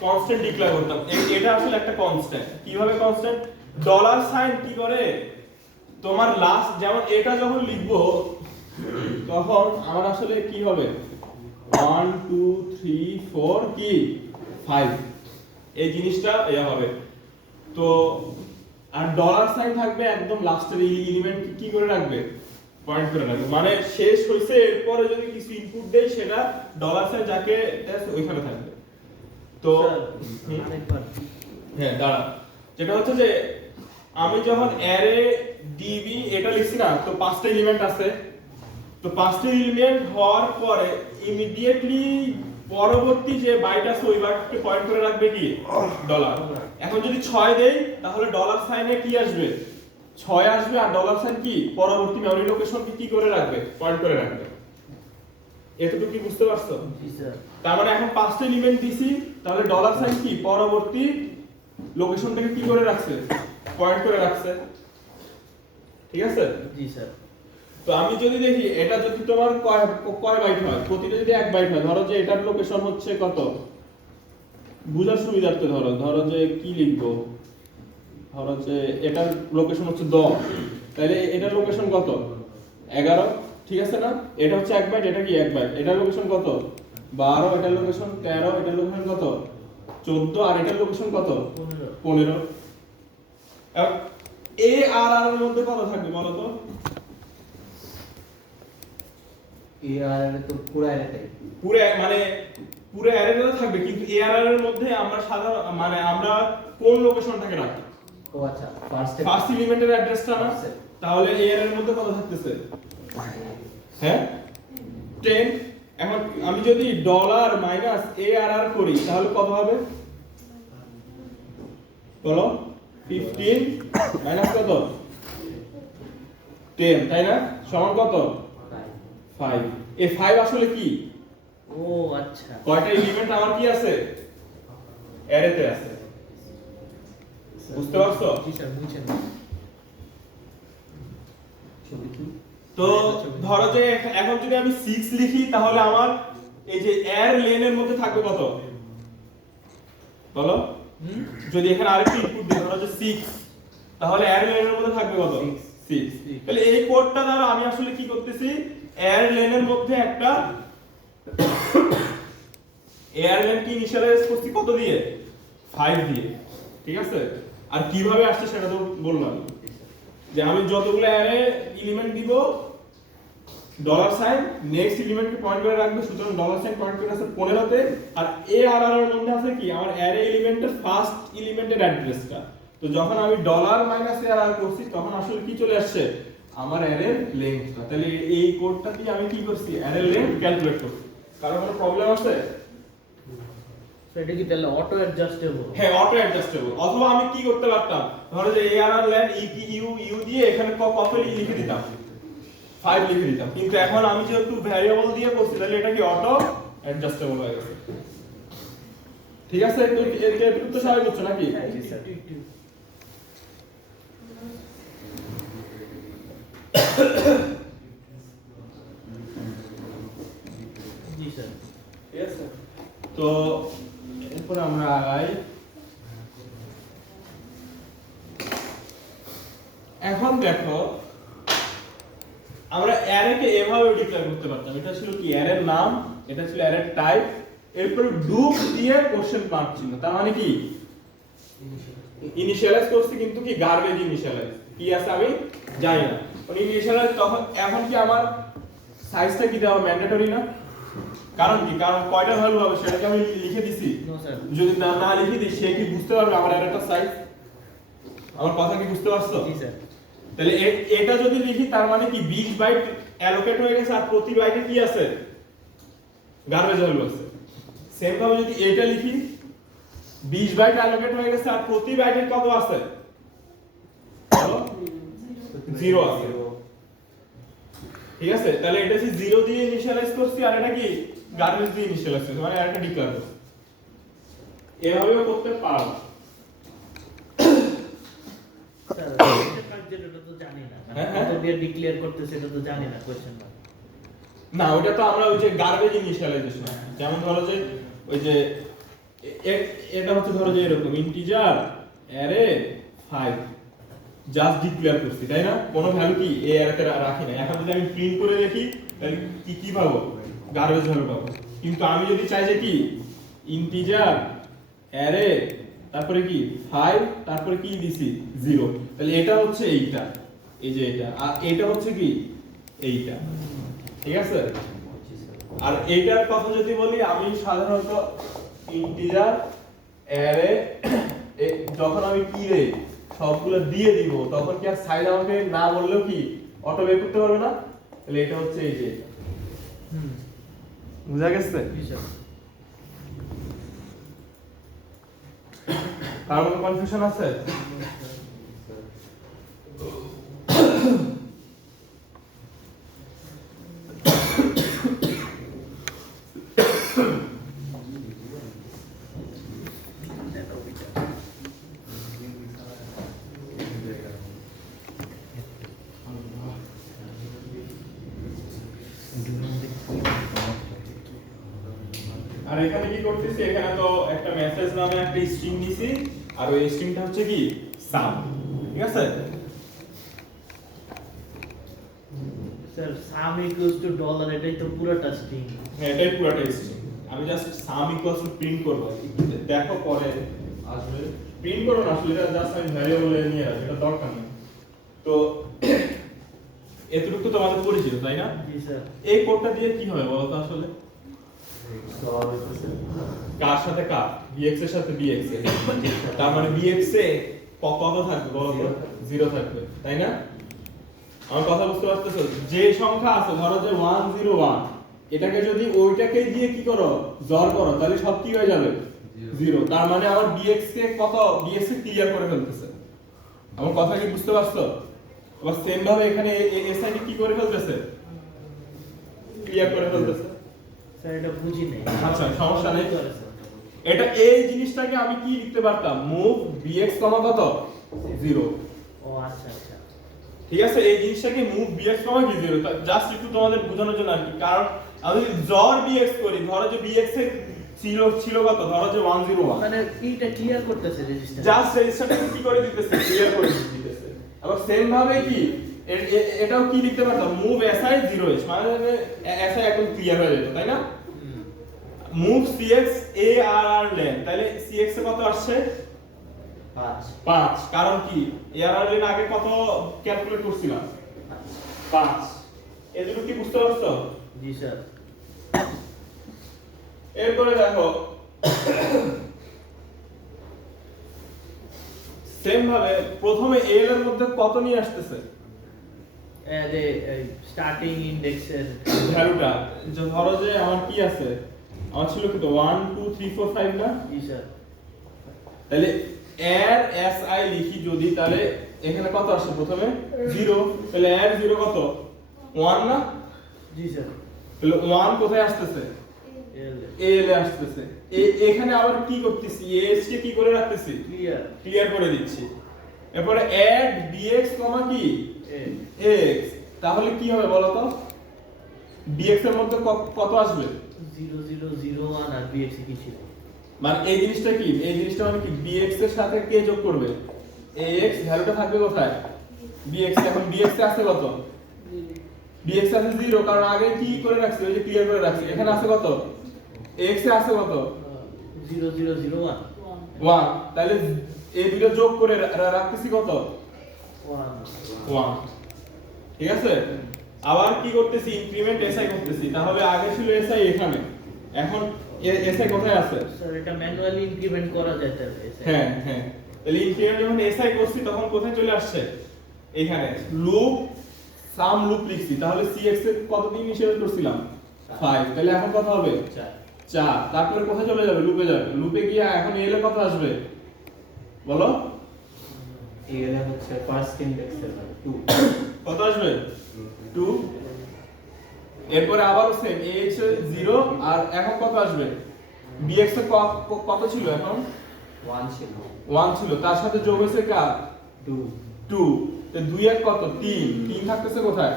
কনস্ট্যান্ট ডিক্লেয়ার করতাম। এটা আসলে একটা কনস্ট্যান্ট। কিভাবে কনস্ট্যান্ট? ডলার সাইন কি করে তোমার লাস্ট, যেমন এটা যখন লিখবো তখন আমার আসলে কি হবে 1 2 3 4 কি 5 এই জিনিসটা হবে। তো আর ডলার সাইন থাকবে একদম লাস্টের এলিমেন্ট কি করে রাখবে, পয়েন্ট করে রাখবে, মানে শেষ হইছে এরপরে যদি কিছু ইনপুট দেই সেটা ডলার সাইন যাকে ওইখানে থাকবে। তো হ্যাঁ দাঁড়া, যেটা হচ্ছে যে আমি যখন অ্যারে ডিবি এটা লিখছি না, তো 5টা এলিমেন্ট আছে, তো 5টা এলিমেন্ট হওয়ার পরে ইমিডিয়েটলি পরবর্তী যে বাইট আছে ওই বাইটকে পয়েন্ট করে রাখবে কি ডলার। এখন যদি 6 দেই তাহলে ডলার সাইনে কি আসবে 6 আসবে, আর ডলার সাইন কি পরবর্তী মেমরি লোকেশনকে কি করে রাখবে, পয়েন্ট করে রাখবে। এতটুকু কি বুঝতে পারছো? জি স্যার। তার মানে এখন 5টা এলিমেন্ট দিছি, তাহলে ডলার সাইন কি পরবর্তী লোকেশনটাকে কি করে রাখছে, পয়েন্ট করে রাখছে, ঠিক আছে? জি স্যার। তো আমি যদি দেখি এটা যদি তোমার কয় বাইট হয়, প্রতিটা যদি 1 বাইট হয়, ধরো যে এটার লোকেশন হচ্ছে কত, বুঝার সুবিধার্থে ধরো যে কি লিখবো, ধরো যে এটার লোকেশন হচ্ছে 10, তাহলে এটার লোকেশন কত 11, ঠিক আছে না? এটা হচ্ছে 1 বাইট, এটা কি 1 বাইট, এটার লোকেশন কত 12, এটার লোকেশন 13, এটার লোকেশন কত 14, আর এটার লোকেশন কত 15। এখন এ আর আর এর মধ্যে কত থাকবে বলো তো? আর তো পুরো অ্যারেটাই পুরো অ্যারেটা থাকবে, কিন্তু এআরআর এর মধ্যে আমরা সাধারণ মানে আমরা কোন লোকেশনটাকে রাখি? ও আচ্ছা, ফার্স্ট এলিমেন্টের অ্যাড্রেসটা না, তাহলে এআরআর এর মধ্যে কত থাকতেছে? হ্যাঁ 10। এখন আমি যদি ডলার মাইনাস এআরআর করি তাহলে কত হবে বলো? 15 মাইনাস কত 10, তাই না? সমান কত 5। এই 5 আসলে কি? ও আচ্ছা, কয়টা এলিমেন্ট আমার কি আছে অ্যারেতে আছে, বুঝতে পারছো? জি স্যার বুঝছেন। তো ধরো যে এখন যদি আমি 6 লিখি তাহলে আমার এই যে এর লেনের মধ্যে থাকবে কত বলো? যদি এখানে আরেকটা ইনপুট দিই ধরো যে 6, তাহলে এর লেনের মধ্যে থাকবে কত 6। তাহলে এই কোডটা দ্বারা আমি আসলে কি করতেছি, এর লেনের মধ্যে একটা এর লেন কি ইনিশিয়ালাইজ করছি কত দিয়ে 5 দিয়ে, ঠিক আছে? আর কিভাবে আসছে সেটা তো বললাম যে আমি যতগুলো অ্যারে এলিমেন্ট দিব ডলার সাইন নেক্সট এলিমেন্টকে পয়েন্ট করে রাখবে, সুতরাং ডলার সাইন পয়েন্ট করে আছে 15 তে, আর এ আর আর এর মধ্যে আছে কি আমার অ্যারে এলিমেন্টের ফার্স্ট এলিমেন্টের অ্যাড্রেসটা। তো যখন আমি ডলার মাইনাস এ আর আর করছি তখন আসলে কি চলে আসছে আমার অ্যারে লেন্থটা। তাহলে এই কোডটা দিয়ে আমি কি করছি অ্যারে লেন্থ ক্যালকুলেট করছি। কারো কোনো প্রবলেম আছে? সেটা কি তাহলে অটো অ্যাডজাস্টেবল? হ্যাঁ অটো অ্যাডজাস্টেবল। অথবা আমি কি করতে পারতাম, ধরো যে এআরআর লেন ইউ দিয়ে এখানে কত লিখে দিতাম 5 লিখে দিতাম, কিন্তু এখন আমি যেহেতু ভ্যারিয়েবল দিয়ে করছি তাহলে এটা কি অটো অ্যাডজাস্টেবল হয়ে গেছে। ঠিক আছে, একটু তো সবাই বুঝছো নাকি? জি স্যার। জি স্যার। ঠিক আছে, তো এরপর আমরা আগাই। এখন দেখো আমরা অ্যারেকে এভাবে ডিক্লেয়ার করতে পারতাম। এটা ছিল কি অ্যারের নাম, এটা ছিল অ্যারের টাইপ, এরপর ডুপ দিয়ে কোশ্চেন মার্ক ছিল। তার মানে কি ইনিশিয়ালাইজ করছি, কিন্তু কি গার্বেজ ইনিশিয়ালাইজ, কি আছে আমি জানি না। মানে ইনিশিয়ালাইজ তখন এখন কি আমার সাইজটা কি দেওয়া ম্যান্ডেটরি না? কারণ কি, কারণ কয়টা ভ্যালু হবে সেটাকে আমি লিখে দিছি। No sir. যদি না লিখে দিই সে কি বুঝতে পারবে আমার অ্যারেটার সাইজ? আমার কথা কি বুঝতে পারছো? জি স্যার। তাহলে এটা যদি লিখি তার মানে কি 20 বাইট অ্যালোকেট হয়ে গেছে, আর প্রতি বাইটে কি আছে গার্বেজ ভ্যালু আছে। সেম ভাবে যদি এটা লিখি 20 বাইট অ্যালোকেট হয়ে গেছে, আর প্রতি বাইটে কত আছে? বলো 0 আছে। ঠিক আছে, তাহলে এটা কি 0 দিয়ে ইনিশিয়ালাইজ করছি, আর এটা কি গার্বেজ দিয়ে ইনিশিয়ালাইজ করছি, মানে একটা ডিক্লেয়ার করছি। এভাবেও করতে পারো। স্যার কোশ্চেন মার্ক যেটা তো জানি না, হ্যাঁ, কত দিয়ে ডিক্লেয়ার করতেছে এটা তো জানি না কোশ্চেন মার্ক। না, ওটা তো আমরা ওই যে গার্বেজ ইনিশিয়ালাইজেশন, যেমন ধরো যে ওই যে এটা হচ্ছে ধরো যে এরকম ইন্টিজার অ্যারে 5 জাস্ট ডিক্লেয়ার করছি, তাই না? কোনো ভ্যালু কি এই অ্যারেতে রাখি না। এখন যদি আমি প্রিন্ট করে দেখি তাহলে কি পাবো? গার্বেজ ভ্যালু পাবো। কিন্তু আমি যদি চাই যে কি ইন্টিজার অ্যারে তারপরে কি 5 তারপরে কি দিছি 0, তাহলে এটা হচ্ছে এইটা, এই যে এটা, আর এটা হচ্ছে কি এইটা। ঠিক আছে, আর এইটার কথা যদি বলি, আমি সাধারণত ইন্টিজার অ্যারে যখন আমি কি দেই সবগুলো দিয়ে দিব, তখন কি আর সাইজ আমাকে না বললেও কি অটো বের করতে পারবে না? তাহলে এটা হচ্ছে এই যে বুঝা গেছে? জি স্যার। কার কোনো কনফিউশন আছে? আর এখানে কি করতেছি, এখানে তো একটা মেসেজ নামে একটা স্ট্রিং নিছি, আর ওই স্ট্রিংটা হচ্ছে কি সাম। ঠিক আছে, sir some equals to dollar, এটাই তো পুরোটা স্ট্রিং। হ্যাঁ এটাই পুরোটা স্ট্রিং। আমি just some equals to print করব, দেখো পরে আসবে। প্রিন্ট করব না আসলে, এটা জাস্ট আমি ভ্যারিয়েবলে নিয়ে আসি, এটা দরকার নেই। তো এতটুকু তো তোমাদের পরিচিত, তাই না? জি স্যার। এই কোডটা দিয়ে কি হবে বলো তো আসলে? কার সাথে কার? bx এর সাথে bx এর। তার মানে bx এ কত থাকবে বলো তো? 0 থাকবে, তাই না? আমার কথা বুঝতে পারতেছো? যে সংখ্যা আছে ধরো যে 101, এটাকে যদি ওইটাকে দিয়ে কি করো জড় করো, তাহলে সব কি হয়ে যাবে 0। তার মানে আমার bx কে কত, bx কে ক্লিয়ার করে ফেলতেছে। আমার কথা কি বুঝতে পারছো? আবার সেম ভাবে এখানে si কে কি করে ফেলতেছে? ক্লিয়ার করে ফেলতেছে। স্যার এটা বুঝি নাই। আচ্ছা সমস্যা নেই। এটা এই জিনিসটাকে আমি কি লিখতে পারতাম? মুভ bx কত 0। ও আচ্ছা আচ্ছা। ঠিক আছে, এই জিনিসটাকে মুভ bx কি 0, জাস্ট একটু তোমাদের বোঝানোর জন্য আর কি। কারণ আমি যদি জর bx করি, ধরো যে bx এর ছিল কত, ধরো যে 101, মানে এইটা ক্লিয়ার করতেছে রেজিস্টার। জাস্ট রেজিস্টারটাকে কি করে দিতেছে? ক্লিয়ার করে দিতেছে। আবার সেম ভাবে কি এটাও কি লিখতে পারতাম? মুভ si 0h, মানে si একদম ক্লিয়ার হয়ে যেত, তাই না? মুভ cx arr len, তাহলে cx এ কত আসছে 5। কারণ কি arr len আগে কত ক্যালকুলেট করছিলাম 5। এগুলো কি বুঝতে পারছো? জি স্যার। এরপরে দেখো সেম ভাবে প্রথমে a এর মধ্যে কত নিয়ে আসতেছে আরে স্টার্টিং ইনডেক্সের ভ্যালুটা। যে ধরো যে আমার কি আছে, আমার ছিল কি তো 1 2 3 4 5 না? জি স্যার। তাহলে এর si লিখি যদি, তাহলে এখানে কত আসে প্রথমে 0, তাহলে এর 0 কত 1 না জি স্যার তাহলে 1 কোথায় আসতেছে এল এল এ আসতেছে এখানে আবার কি করতেছি এস কে কি করে রাখতেছি ক্লিয়ার ক্লিয়ার করে দিচ্ছি এরপরে অ্যাড bx কি x তাহলে কি হবে বলো তো bx এর মধ্যে কত আসবে 0001 আর bx কি ছিল মানে এই জিনিসটা কি এই জিনিসটা মানে কি bx এর সাথে কে যোগ করবে ax ভ্যালুটা থাকবে কোথায় bx এখন bx এ আছে কত bx আছে 0 কারণ আগে কি করে রাখছি ওই যে ক্লিয়ার করে রাখছি এখানে আছে কত x এ আছে কত 0001 1 তাহলে এই দুটো যোগ করে রাখতেছি কত 1 1 ঠিক আছে আবার কি করতেছি ইনক্রিমেন্ট এসআই করতেছি তাহলে আগে ছিল এসআই এখানে এখন এসআই কোথায় আছে স্যার এটা ম্যানুয়ালি ইনক্রিমেন্ট করা যায় তাহলে হ্যাঁ হ্যাঁ তাহলে ইনক্রিমেন্ট যখন এসআই করছি তখন কোথায় চলে আসছে এখানে লুপ সাম লুপ লিখছি তাহলে সিএক্স এর কত দিন হিসেবে করছিলাম 5 তাহলে এখন কত হবে 4 তারপরে কোথায় চলে যাবে লুপে গিয়ে এখন এল এ কত আসবে বলো এল হচ্ছে ফার্স্ট ইনডেক্স এর 2 কত আসবে 2 এরপরে আবার সেম a হচ্ছে 0 আর এখন কত আসবে bx এর কত ছিল এখন 1 ছিল 1 ছিল তার সাথে যোগ হয়েছে কার 2 2 তো 2 এর কত 3 থাকতেছে কোথায়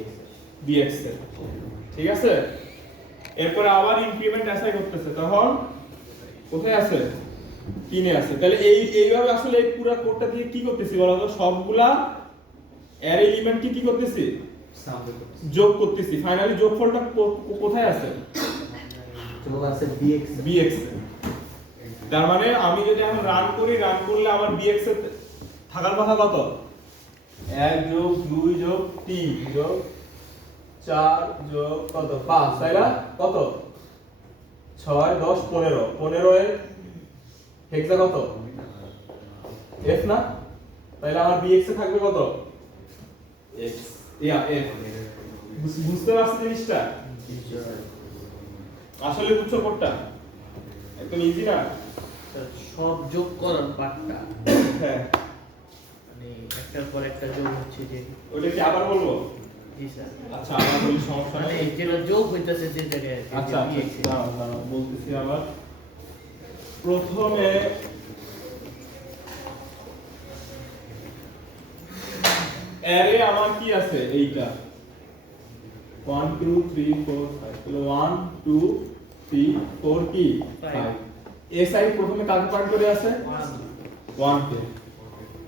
x bx এর ঠিক আছে এরপরে আবার ইনক্রিমেন্ট অ্যাসাই করতেছে তখন কোথায় আছে 3 এ আছে তাহলে এইভাবে আসলে এই পুরো কোডটা দিয়ে কি করতেছি বলো তো সবগুলা অ্যারে এলিমেন্ট কি করতেছি সামনে যোগ করতেছি ফাইনালি যোগফলটা কোথায় আছে যোগ আছে bx bx তার মানে আমি যদি এখন রান করলে আমার bx এর থাকার কথা কত 1 যোগ 2 যোগ 3 যোগ 4 যোগ কত 5 তাই না কত 6 10 15 এর হেক্সা কত f না তাহলে আমার bx এ থাকবে কত x ইয়া f বুঝতে পারছিস জিনিসটা আসলে বুঝছো কোডটা একদম ইজি না স্যার সব যোগ করার পার্টটা হ্যাঁ মানে একটার পর একটা যোগ হচ্ছে যে ওটা কি আবার বলবো জি স্যার আচ্ছা আবার বলি সমস্যা মানে নেই যেটা যোগ হইতাছে যে জায়গায় আচ্ছা দাঁড়াও বলতেছি আবার প্রথমে অ্যারে আমার কি আছে এইটা 1 2 3 4 5 তাহলে 1 2 3 4 কি 5 এসআই প্রথমে কাকে পয়েন্ট করে আছে 1 কে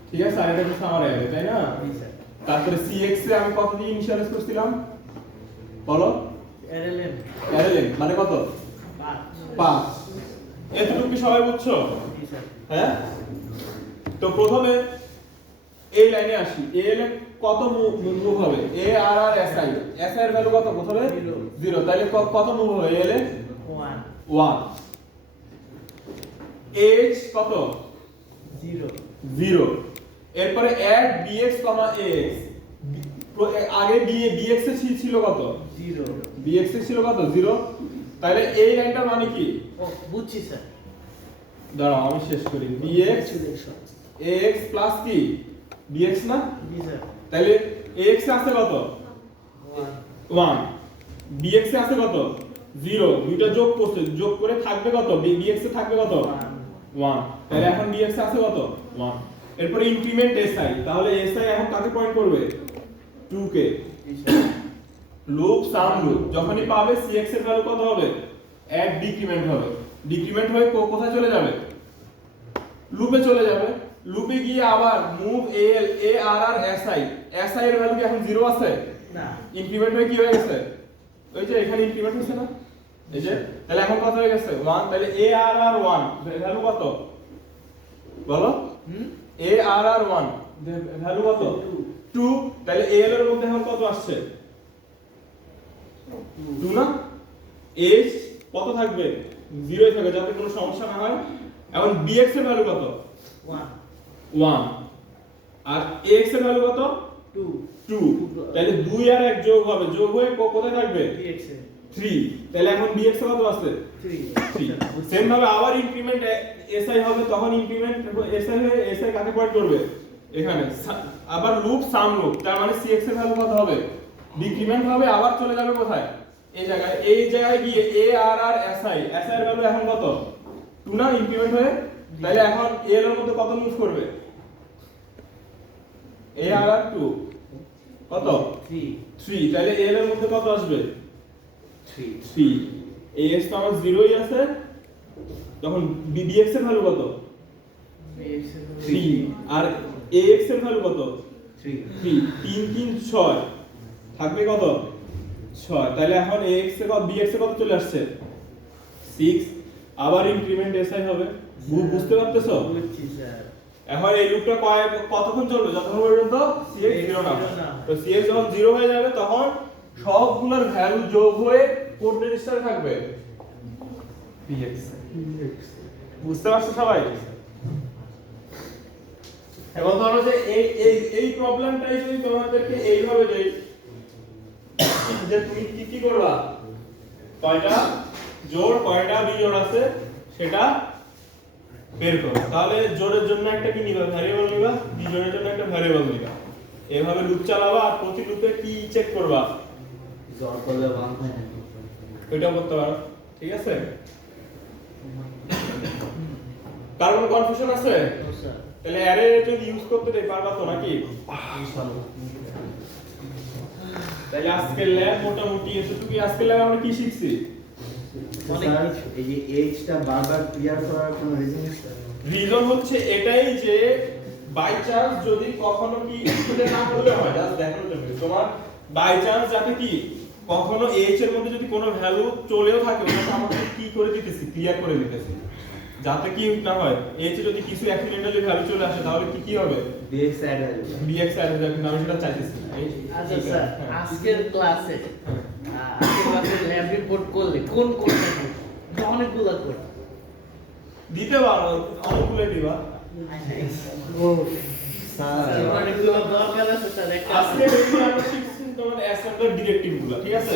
ঠিক আছে আর এটা হচ্ছে আমার অ্যারে তাই না তারপরে সিএক্স এ আমি কত দিয়ে ইনিশিয়ালাইজ করছিলাম বলো এলএলএম মানে কত 5 5 এতটুকু কি সবাই বুঝছো জি স্যার হ্যাঁ তো প্রথমে এই লাইনে আসি এল কত মুভ হবে এ আর আর এসআই এর ভ্যালু কত প্রথমে 0 তাহলে কত মুভ হবে এল এ 1 1 এইচ কত 0 এরপরে অ্যাড bx, ax আগে bx এ ছিল কত 0 bx এ ছিল কত 0 তাহলে এই লাইনটার মানে কি ও বুঝছি স্যার দাঁড়াও আমি শেষ করি bx ax প্লাস কি bx না জি স্যার তাহলে ax এ আছে কত 1 bx এ আছে কত 0 দুইটা যোগ করতে যোগ করে থাকবে কত bx এ থাকবে কত 1 তাহলে এখন bx এ আছে কত 1 এরপর ইনক্রিমেন্ট si তাহলে si এখন কাকে পয়েন্ট করবে 2 কে লুপ সাম লুপ যখনই পাবে cx এর ভ্যালু কত হবে অ্যাড ডিক্রিমেন্ট হয়ে কোথায় চলে যাবে লুপে চলে যাবে লুপে গিয়ে আবার move al a r r si এর ভ্যালু কি এখন 0 আছে না ইনক্রিমেন্ট হয়ে কি হয়ে গেছে ওই যে এখানে ইনক্রিমেন্ট হচ্ছে না এই যে তাহলে এখন কত হয়ে গেছে 1 তাহলে a r r 1 ভ্যালু কত বলো a r r 1 ভ্যালু কত 2 তাহলে al এর মধ্যে এখন কত আসছে 2 না h কত থাকবে 0 থাকবে যাতে কোনো সমস্যা না হয় এখন bx এর ভ্যালু কত 1 আর ax এর ভ্যালু কত 2 তাহলে 2 আর 1 যোগ হবে যোগ হয়ে কোথায় থাকবে bx 3 তাহলে এখন bx কত আছে 3 সেম ভাবে আবার ইনক্রিমেন্ট si হবে তখন ইনক্রিমেন্ট si হয়ে si কাকে পয়েন্ট করবে এখানে আবার লুপ সাম লুপ তার মানে cx এর ভ্যালু কত হবে ডিক্রিমেন্ট হবে আবার চলে যাবে কোথায় এই জায়গায় গিয়ে এ আর আর এসআই এর ভ্যালু এখন কত 2 না ইনক্রিমেন্ট হয়ে তাহলে এখন এল এর মধ্যে কত মুভ করবে এ আর আর 2 কত 3 তাহলে এল এর মধ্যে কত আসবে 3 এএক্স তো আমার 0ই আছে তখন বিএক্স এর ভ্যালু কত 3 আর এএক্স এর ভ্যালু কত 3 3 3 6 থাকবে কত 6 তাহলে এখন ax এর কত bx এর কত চলে আসছে 6 আবার ইনক্রিমেন্ট এসআই হবে বুঝতে পারতেছো বুঝছি স্যার এখন এই লুপটা কতক্ষণ চলবে যতক্ষণ পর্যন্ত cx 0 না তো cx যখন 0 হয়ে যাবে তখন সবগুলোর ভ্যালু যোগ হয়ে কোড রেজিস্টারে থাকবে bx বুঝতে পারছো সবাই এখন ধরো যে এই প্রবলেমটাই যদি তোমাদেরকে এইভাবে দেই যে তুমি কি করবা কয়টা জোড় কয়টা বিজোড় আছে সেটা বের করো তাহলে জোড়ের জন্য একটা কি নিবা ভ্যারিয়েবল নিবা বিজোড়ের জন্য একটা ভ্যারিয়েবল নিবা এইভাবে লুপ চালাবা আর প্রতি লুপে কি চেক করবা জড় করলে 1 হয় না ওইটা করতে পারো ঠিক আছে কার কোনো কনফিউশন আছে স্যার তাহলে অ্যারে যদি ইউজ করতে দেই পারবা তো নাকি তাহলে আজকের ল্যাব মোটামুটি এতটুকু আজকের ল্যাব আমরা কি শিখছি স্যার এই যে এইচটা বারবার ক্লিয়ার করার কোনো রিজন আছে রিজন হচ্ছে এটাই যে বাই চান্স যদি কখনো কি স্কুলে না করলে হয় জাস্ট দেখানোর জন্য তোমার বাই চান্স যাতে কি কখনো এইচ এর মধ্যে যদি কোনো ভ্যালু চলেও থাকে ওটা আমরা কি করে দিতেছি ক্লিয়ার করে দিতেছি যাতে কি না হয় এইচ এ যদি কিছু অ্যাক্সিডেন্টালি ভ্যালু চলে আসে তাহলে কি হবে বিএক্স অ্যাড হয়ে যাবে বিএক্স অ্যাড হয়ে যাবে আমি সেটা চাইতেছি আচ্ছা স্যার আজকের ক্লাসে ল্যাব রিপোর্ট করলে কোন কোডটা দিবে অনেকগুলো কোড দিতে পারো অনেকগুলো দিবা ও স্যার অনেকগুলো দরকার আছে স্যার একটা আজকে দেখি আমরা শিখছি তোমার অ্যাসেম্বলার ডিরেক্টিভ গুলো ঠিক আছে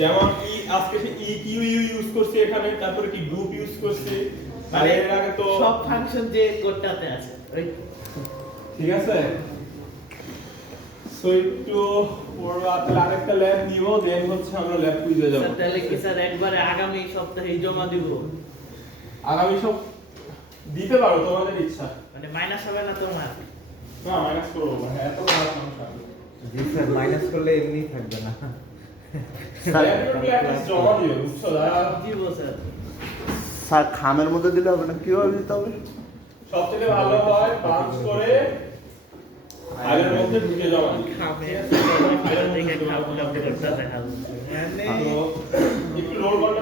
যেমন আজকে সে ইকিউ ইউজ করছি এখানে তারপরে কি গ্রুপ ইউজ করছি আর এর আগে তো সব ফাংশন যে কোডটাতে আছে ওই ঠিক আছে সো একটু পড়বা তাহলে আরেকটা ল্যাব নিব দেন হচ্ছে আমরা ল্যাব কুইজে যাব স্যার তাহলে কি স্যার একবারে আগামী সপ্তাহে জমা দিব আগামী সব দিতে পারো তোমাদের ইচ্ছা মানে মাইনাস হবে না তোমার না মাইনাস করবো না এত খারাপ সমস্যা জি স্যার মাইনাস করলে এমনি থাকবে না জমা দিও বুঝছো দিব স্যার স্যার খামের মধ্যে দিলে হবে না কিভাবে দিতে হবে সবথেকে ভালো হয় পাঁচ করে ফাইলের মধ্যে ঢুকে যাওয়া খামে ফাইলের দেখে খামটা করতে দেখা তো একটু রোল কল